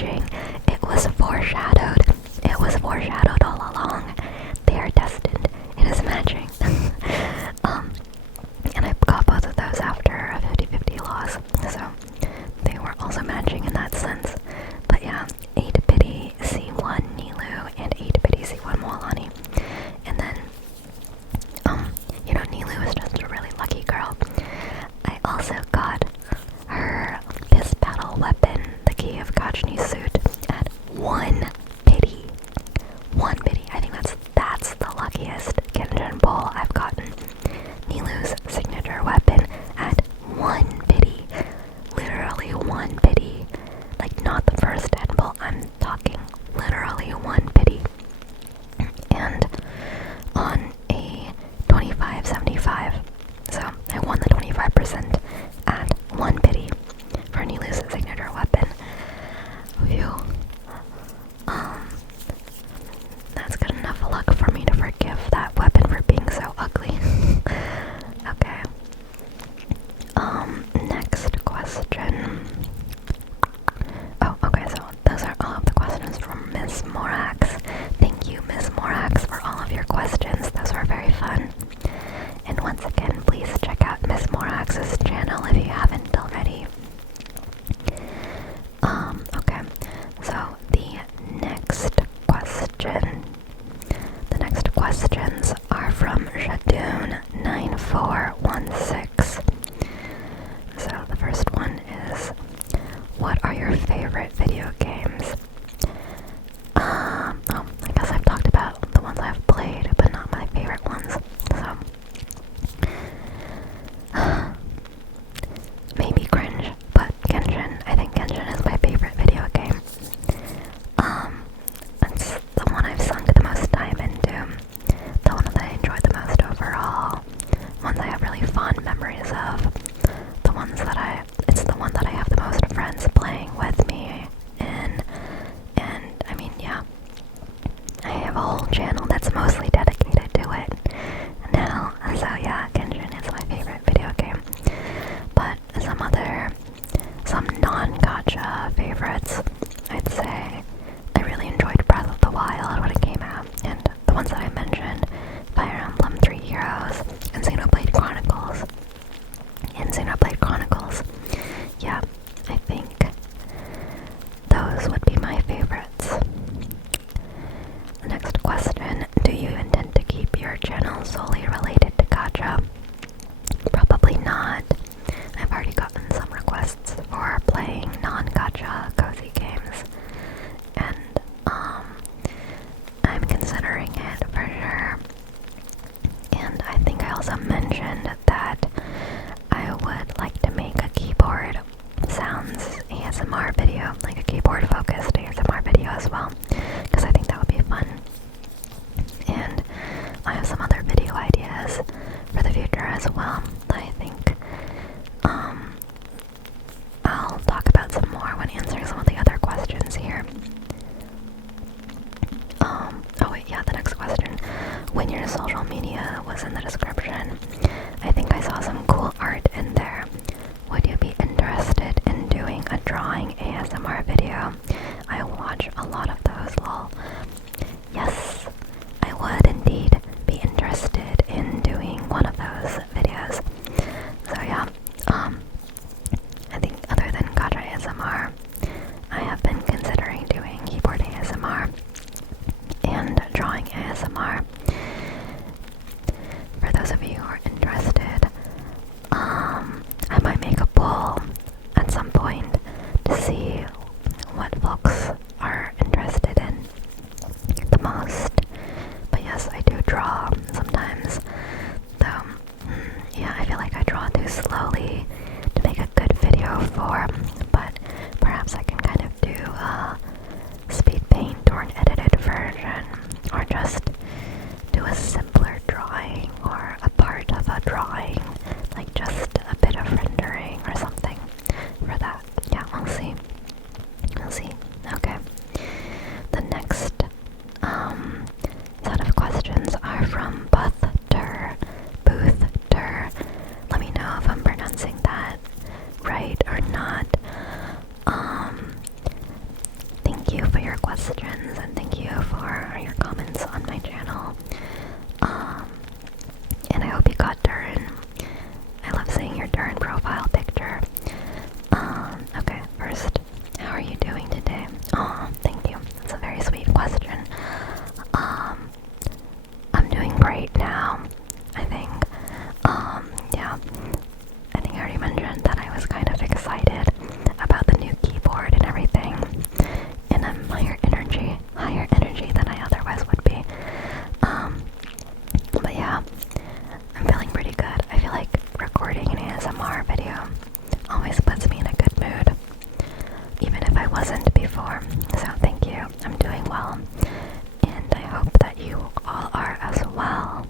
matching. It was foreshadowed. It was foreshadowed all along. They are destined. It is matching. And I got both of those after a 50-50 loss, so they were also matching in that sense. But yeah, 8-bitty C1 Nilu and 8-bitty C1 Moalani. And then, you know, Nilu is just a really lucky girl. I also got her this battle weapon, the Key of Gachni's suit, at 1-bitty. 1-bitty. I think that's the luckiest genshin bowl I've gotten. Nilu's signature weapon at 1-bitty. Literally 1-bitty. Like, not the first 10 bowl, I'm talking literally 1-bitty. And on a 25-75. So I won the 25% at 1-bitty for Nilu's signature weapon. Phew. That's good enough luck for me to forgive that weapon for being so ugly. Okay. Next question. Oh, okay, so those are all of the questions from msmorax. Thank you, msmorax, for all of your questions. Those were very fun. And once again, please check out msmorax's channel if you haven't already. Okay, so the next questions are from Shadoon9416. So the first one is, what are your favorite video games? I guess I've talked about the ones I've played, but not my favorite ones. So maybe cringe, but Genshin. I think Genshin is my favorite video game. It's the one I've sunk the most time into, the one that I enjoy the most overall, one that I have really fond memories of, it's the one that I have the most friends playing with me in, and I mean, yeah, I have a whole channel that's mostly dedicated to it now, so yeah, Genshin is my favorite video game. But some non-gacha favorites, I'd say I really enjoyed Breath of the Wild when it came out, and the ones that I mentioned, Fire Emblem 3 Heroes, and Xenoblade Chronicles. Yeah, I think those would be my favorites. The next question, do you intend to keep your channel solely related to gacha? Probably not. I've already gotten some requests for playing non-gacha cozy games, and I'm considering it for sure. And I think I also mentioned that I would like to make a keyboard sounds ASMR video, like a keyboard focused ASMR video as well, because I think that would be fun. And I have some other video ideas for the future as well that I think I'll talk about some more when answering some of the other questions here. Oh wait, yeah, the next question. When your social media was in the description, I think I saw some cool art in there. Would you be interested in doing a drawing ASMR video? I watch a lot of those, lol. Yes, I would indeed be interested in doing one of those videos. So yeah, I think other than gacha ASMR, I have been considering doing keyboard ASMR and drawing ASMR. For those of you who are interested, I might make a poll at some point to see what folks are interested in the most. But yes, I do draw sometimes, though, yeah, I feel like I draw too slowly to make a good video for, but perhaps I can kind of do a speed paint or an edited version, or just do a simpler drawing or a part of a drawing, like just a bit of rendering or something for that. Yeah, we'll see. Okay. questions, and thank you for your comments on my channel. And I hope you got Durin. I love seeing your Durin profile picture. Okay, first, how are you doing today? Oh, thank you. That's a very sweet question. I'm doing great now, I think. Yeah. I think I already mentioned that I was kind of excited about the new keyboard and everything. And I'm higher energy than I otherwise would be. But yeah, I'm feeling pretty good. I feel like recording an ASMR video always puts me in a good mood, even if I wasn't before. So thank you. I'm doing well, and I hope that you all are as well.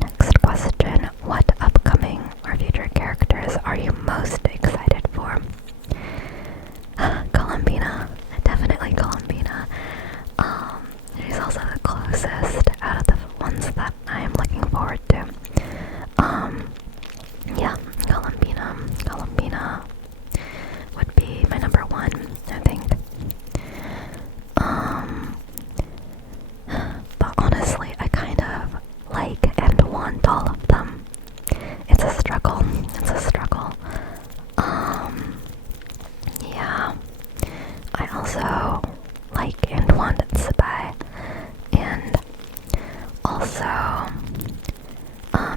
Next question. What upcoming or future characters are you most excited for? Columbina. Definitely Columbina. She's also the closest out of the ones that I am looking forward to. Yeah, Columbina would be my number one, I think. But honestly, I kind of like and want all of them. It's a struggle. Yeah. I also like and want byubae, and also,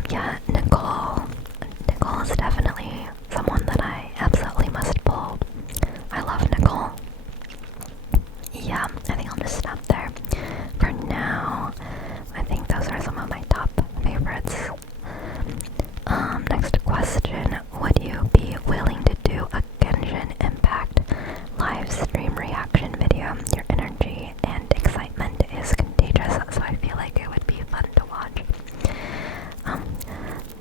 yeah, Nicole is definitely someone that I absolutely must pull. I love Nicole. Yeah, I think I'll just stop there. For now, I think those are some of my top favorites. Next question. Would you be willing to do a Genshin Impact live stream reaction video? Your energy and excitement is contagious, so I feel like it would be fun to watch.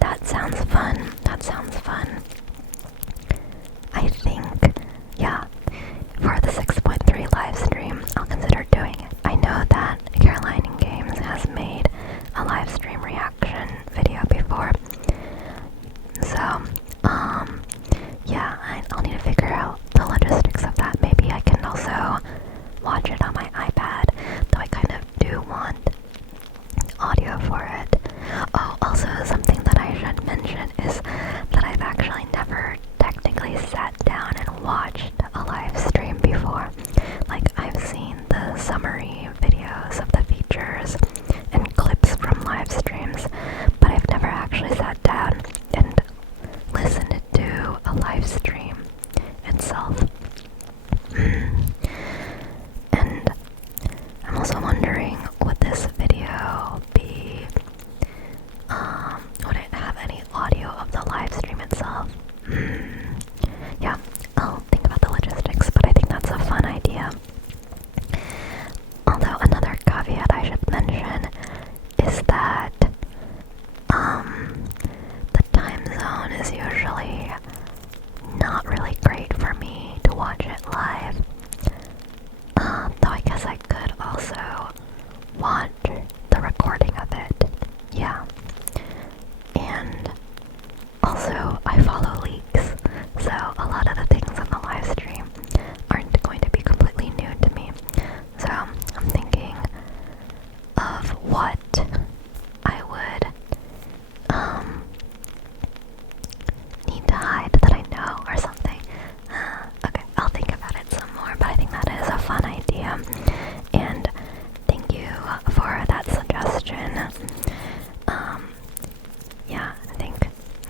That sounds fun. I think, yeah, for the 6.3 live stream, I'll consider doing it. I know that Caroline Games has made a live stream reaction video before. So, yeah, I'll need to figure out the logistics of that. Maybe I can also watch it on my iPad, though I kind of do want audio for it. Oh, also something that I should mention is that I've actually never technically sat down and watched a live stream before. Like, I've seen the summary videos of the features and clips from live streams, but I've never actually sat down and listened to a live stream itself. And I'm also wondering, would this video be, would it have any audio of the live stream itself? Yeah, I'll think about the logistics, but I think that's a fun idea. Although another caveat I should mention is that the time zone is usually not really great for me to watch it live. Though I guess I could also watch the recording of it. Yeah. And also, I follow leaks, so a lot of the things on the live stream aren't going to be completely new to me. So I'm thinking of what I would need to hide that I know or something. Okay, I'll think about it some more, but I think that is a fun idea. And thank you for that suggestion. Yeah, I think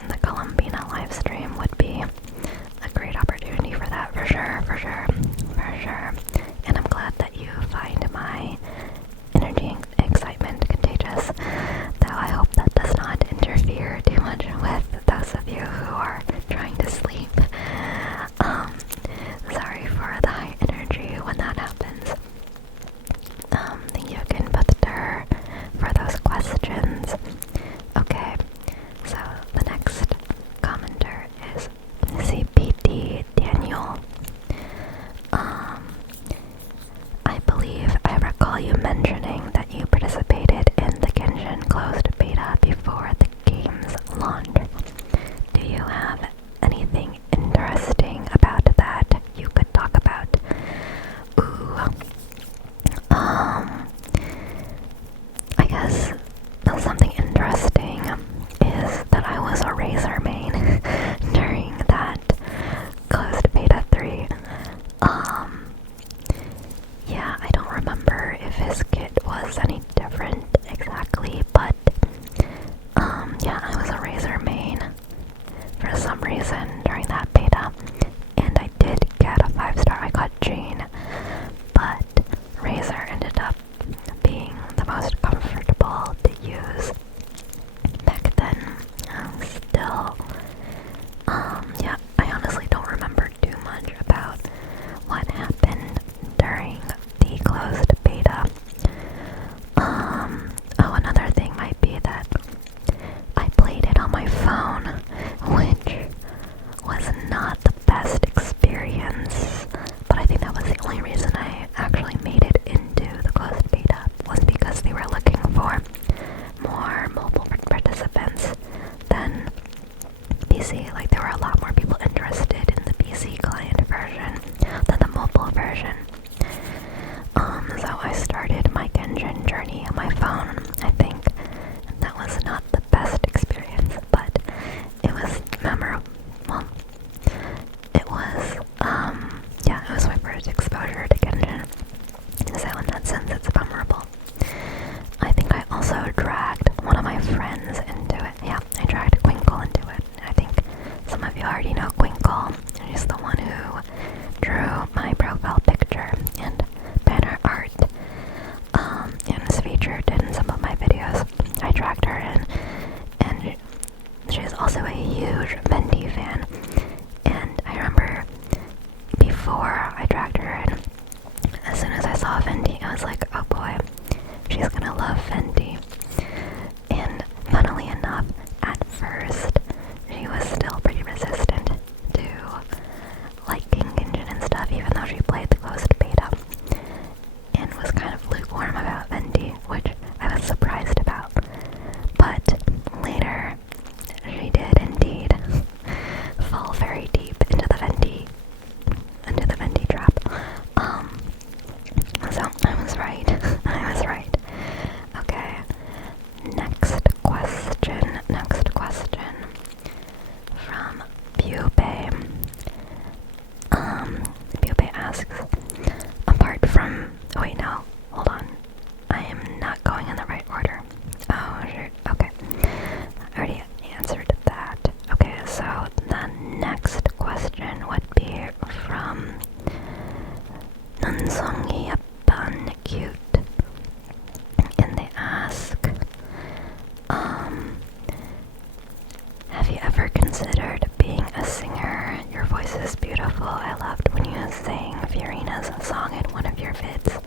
the Columbina live stream would be a great opportunity for that, for sure. And I'm glad that you find my energy and excitement contagious, though I hope that does not interfere too much with those of you who are trying to sleep. Sorry for the high energy when that happens. Thank you again, buthter, for those questions. Okay, so the next commenter is cptdanyul. I believe I recall hygiene, but razor ended up being the most comfortable to use back then. Still, yeah, I honestly don't remember too much about what happened during the closed beta. Oh, another thing might be that I played it on my phone, which was not the best experience, but I think that was the only reason I actually made it into the closed beta, was because they were looking for more mobile participants than PC. Like, there were a lot more people interested in the PC client version than the mobile version. So I started my Genshin journey on my phone, I think, and that was not the best experience, but it was memorable. Well, it was, yeah, it was my first exposure to Genshin, so in that sense it's memorable. I think I also dragged one of my friends into it. Yeah, I dragged Quinkle into it. I think some of you already know Quinkle. She's the one who drew my profile picture and banner art, and is featured in some of my videos. I dragged her in, and she's also a huge Fenty fan. And I remember before I dragged her in, as soon as I saw Fenty, I was like, oh boy, she's gonna love Fenty. And funnily enough, at first, she was still pretty resistant to liking Genshin and stuff, even though she played the closed beta, and was kind of lukewarm about Fenty, which I was surprised about. But later, she did indeed fall very deep into the Fenty trap. So I was right. I was right. Okay. Next question from byubae. byubae asks, apart from, oh wait, no, hold on. I am not going in the right order. Oh, shoot. Okay. I already answered that. Okay, so the next question would be from 눈송이예쁜Cute, and they ask, have you ever considered being a singer? Your voice is beautiful. I loved when you sang Fiorina's song in one of your vids.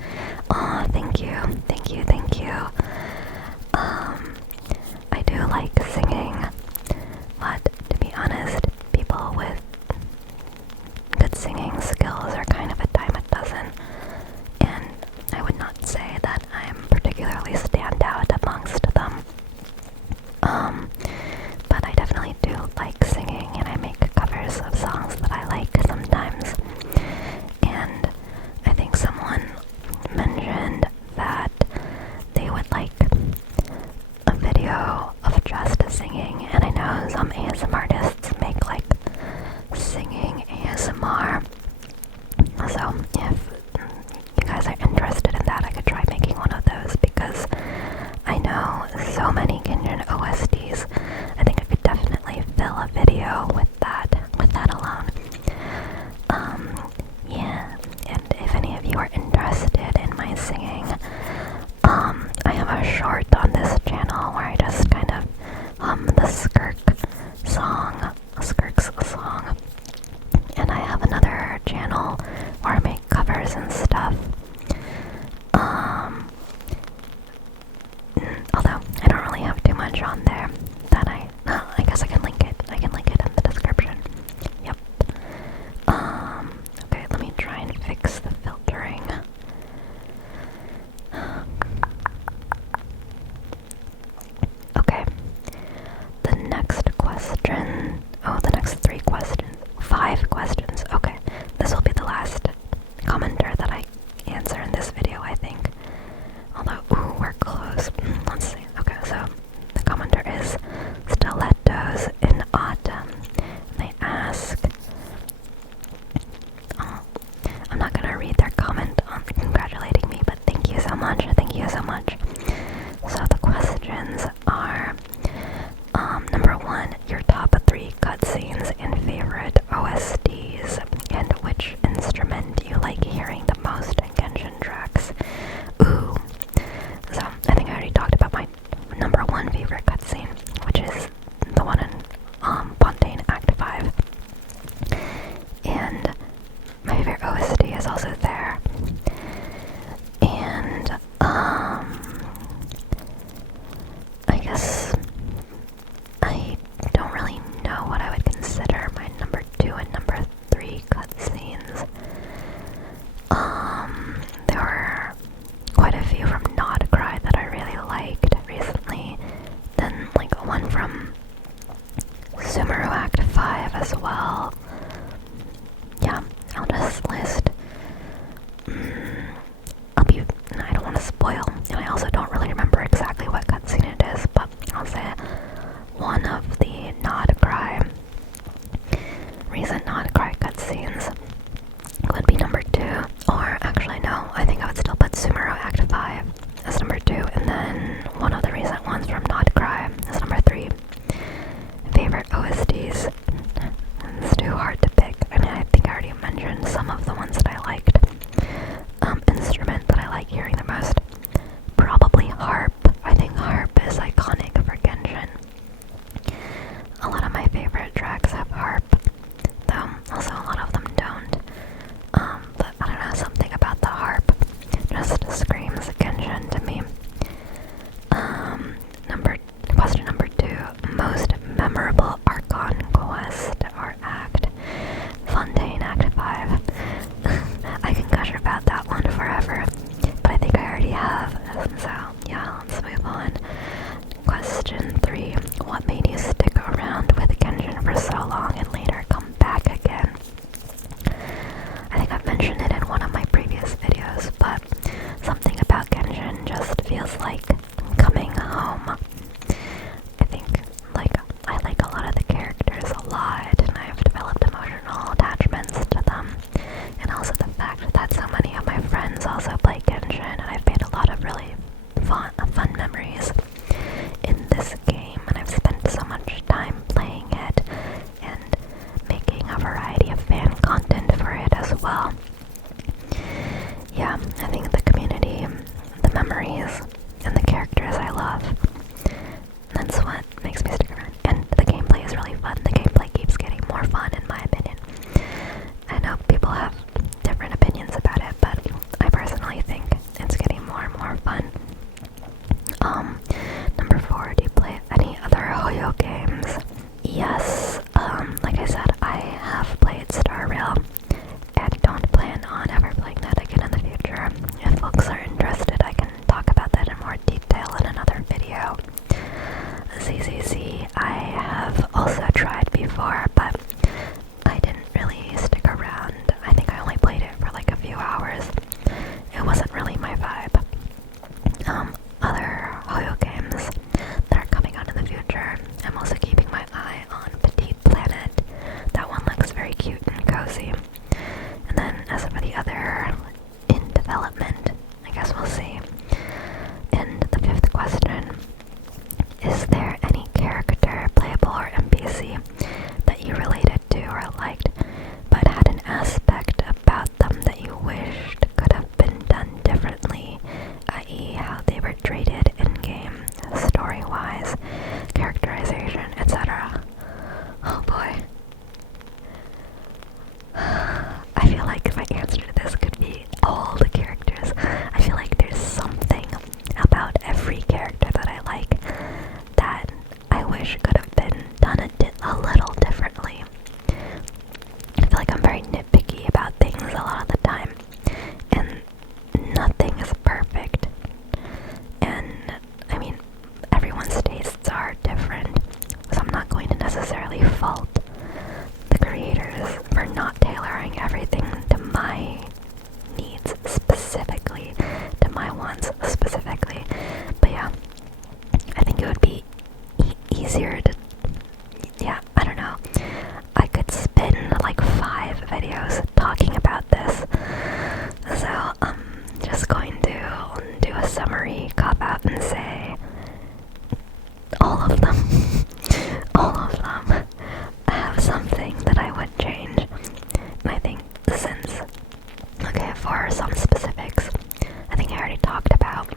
already talked about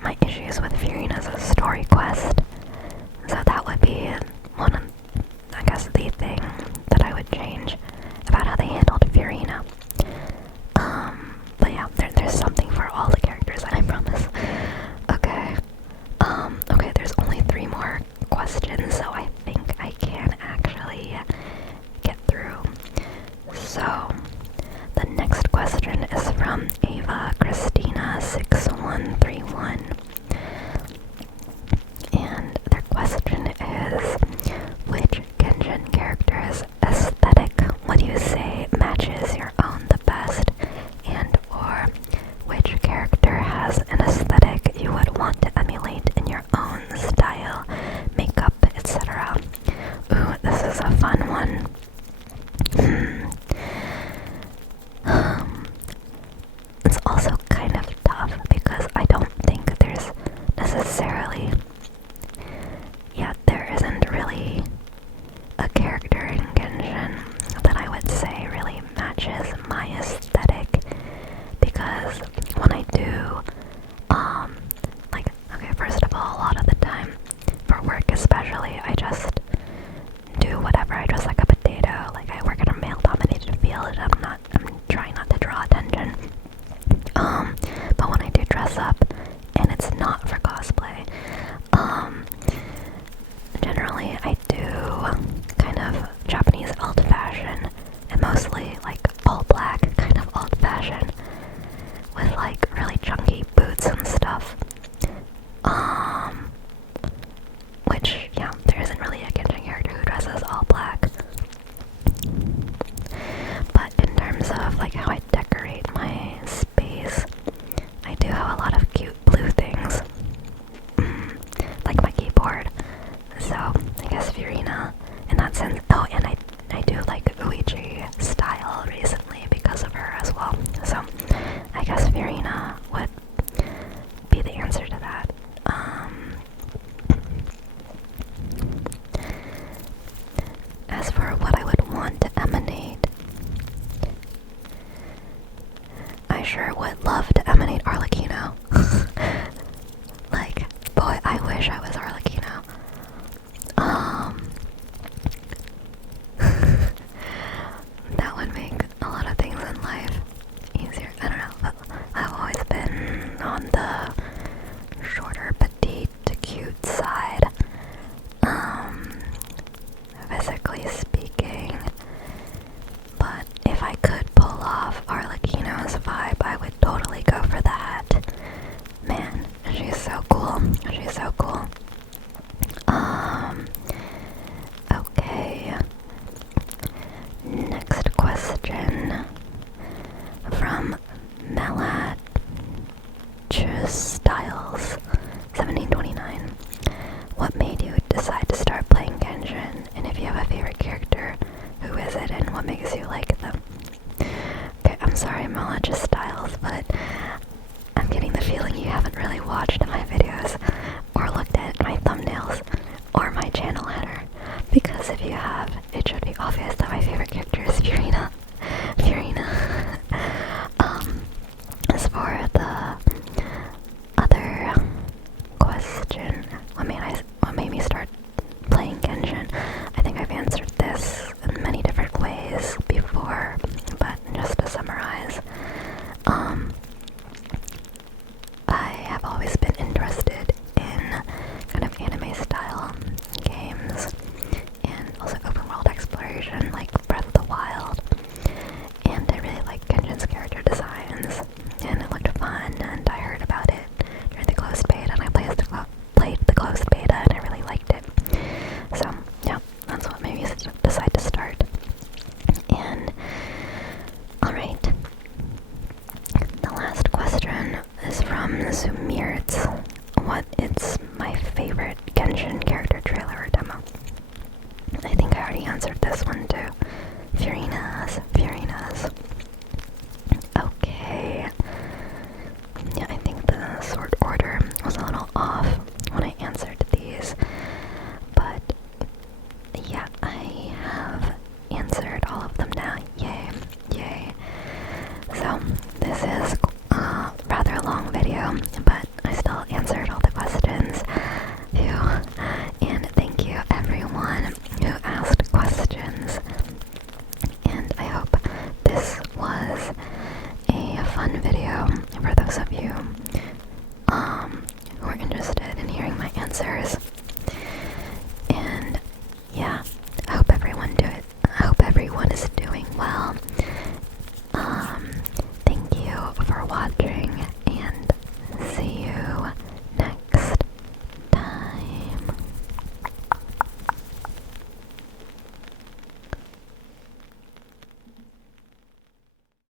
my issues with Furina's story quest. So that would be one of, I guess, the thing that I would change about how they handled Furina. But yeah, there's something for all the characters, I promise. Okay. Okay, there's only 3 more questions, so I think I can actually get through. So, the next question is from Ava Christina 6131. And their question is, which genshin character's aesthetic would you say matches your own the best? And or which character has an aesthetic you would want to emulate in your own style, makeup, etc.? Ooh, this is a fun one. It's also kind of tough because I don't think there's necessarily, there isn't really a character in Genshin that I would say really matches my aesthetic, because when I do, okay, first of all, a lot of the time, for work especially, I just do whatever. I dress like a potato. Like, I work in a male-dominated field. I'm trying not to draw attention. But when I do dress up, and it's not for cosplay, generally I do kind of Japanese old-fashioned, and mostly like all black, kind of old-fashioned, with like really chunky boots and stuff. Which, yeah, there isn't really a Genshin character who dresses all black. But in terms of like how I decorate my space, I do have a lot of cute blue things, like my keyboard. So I guess Furina in that sense. Oh, and I do like Uichi style recently because of her as well. So I guess Furina would be the answer to that. As for what I would want to emanate, I sure would love to emanate Arlecchino. Like, boy, I wish I was Arlecchino. That would make a lot of things in life easier. I don't know, but I've always been on the shorter, petite to cute side. Physically speaking. But if I could pull off Arlecchino's vibe, I would totally go for that. Man, she's so cool. She's so cool. Okay. Next question from Melad Styles 1729. What made you decide to start playing Genshin? And if you have a favorite character, who is it and what makes you like them? Okay, I'm sorry, Melad Styles, but I'm getting the feeling you haven't really watched my videos or looked at my thumbnails or my channel header, because if you have, it should be obvious that my favorite character is Furina. As for the other question, what made me start playing Genshin? I think I've answered this in many different ways before, but just to summarize, I have always been interested in kind of anime style games and also open world exploration like Breath intro, but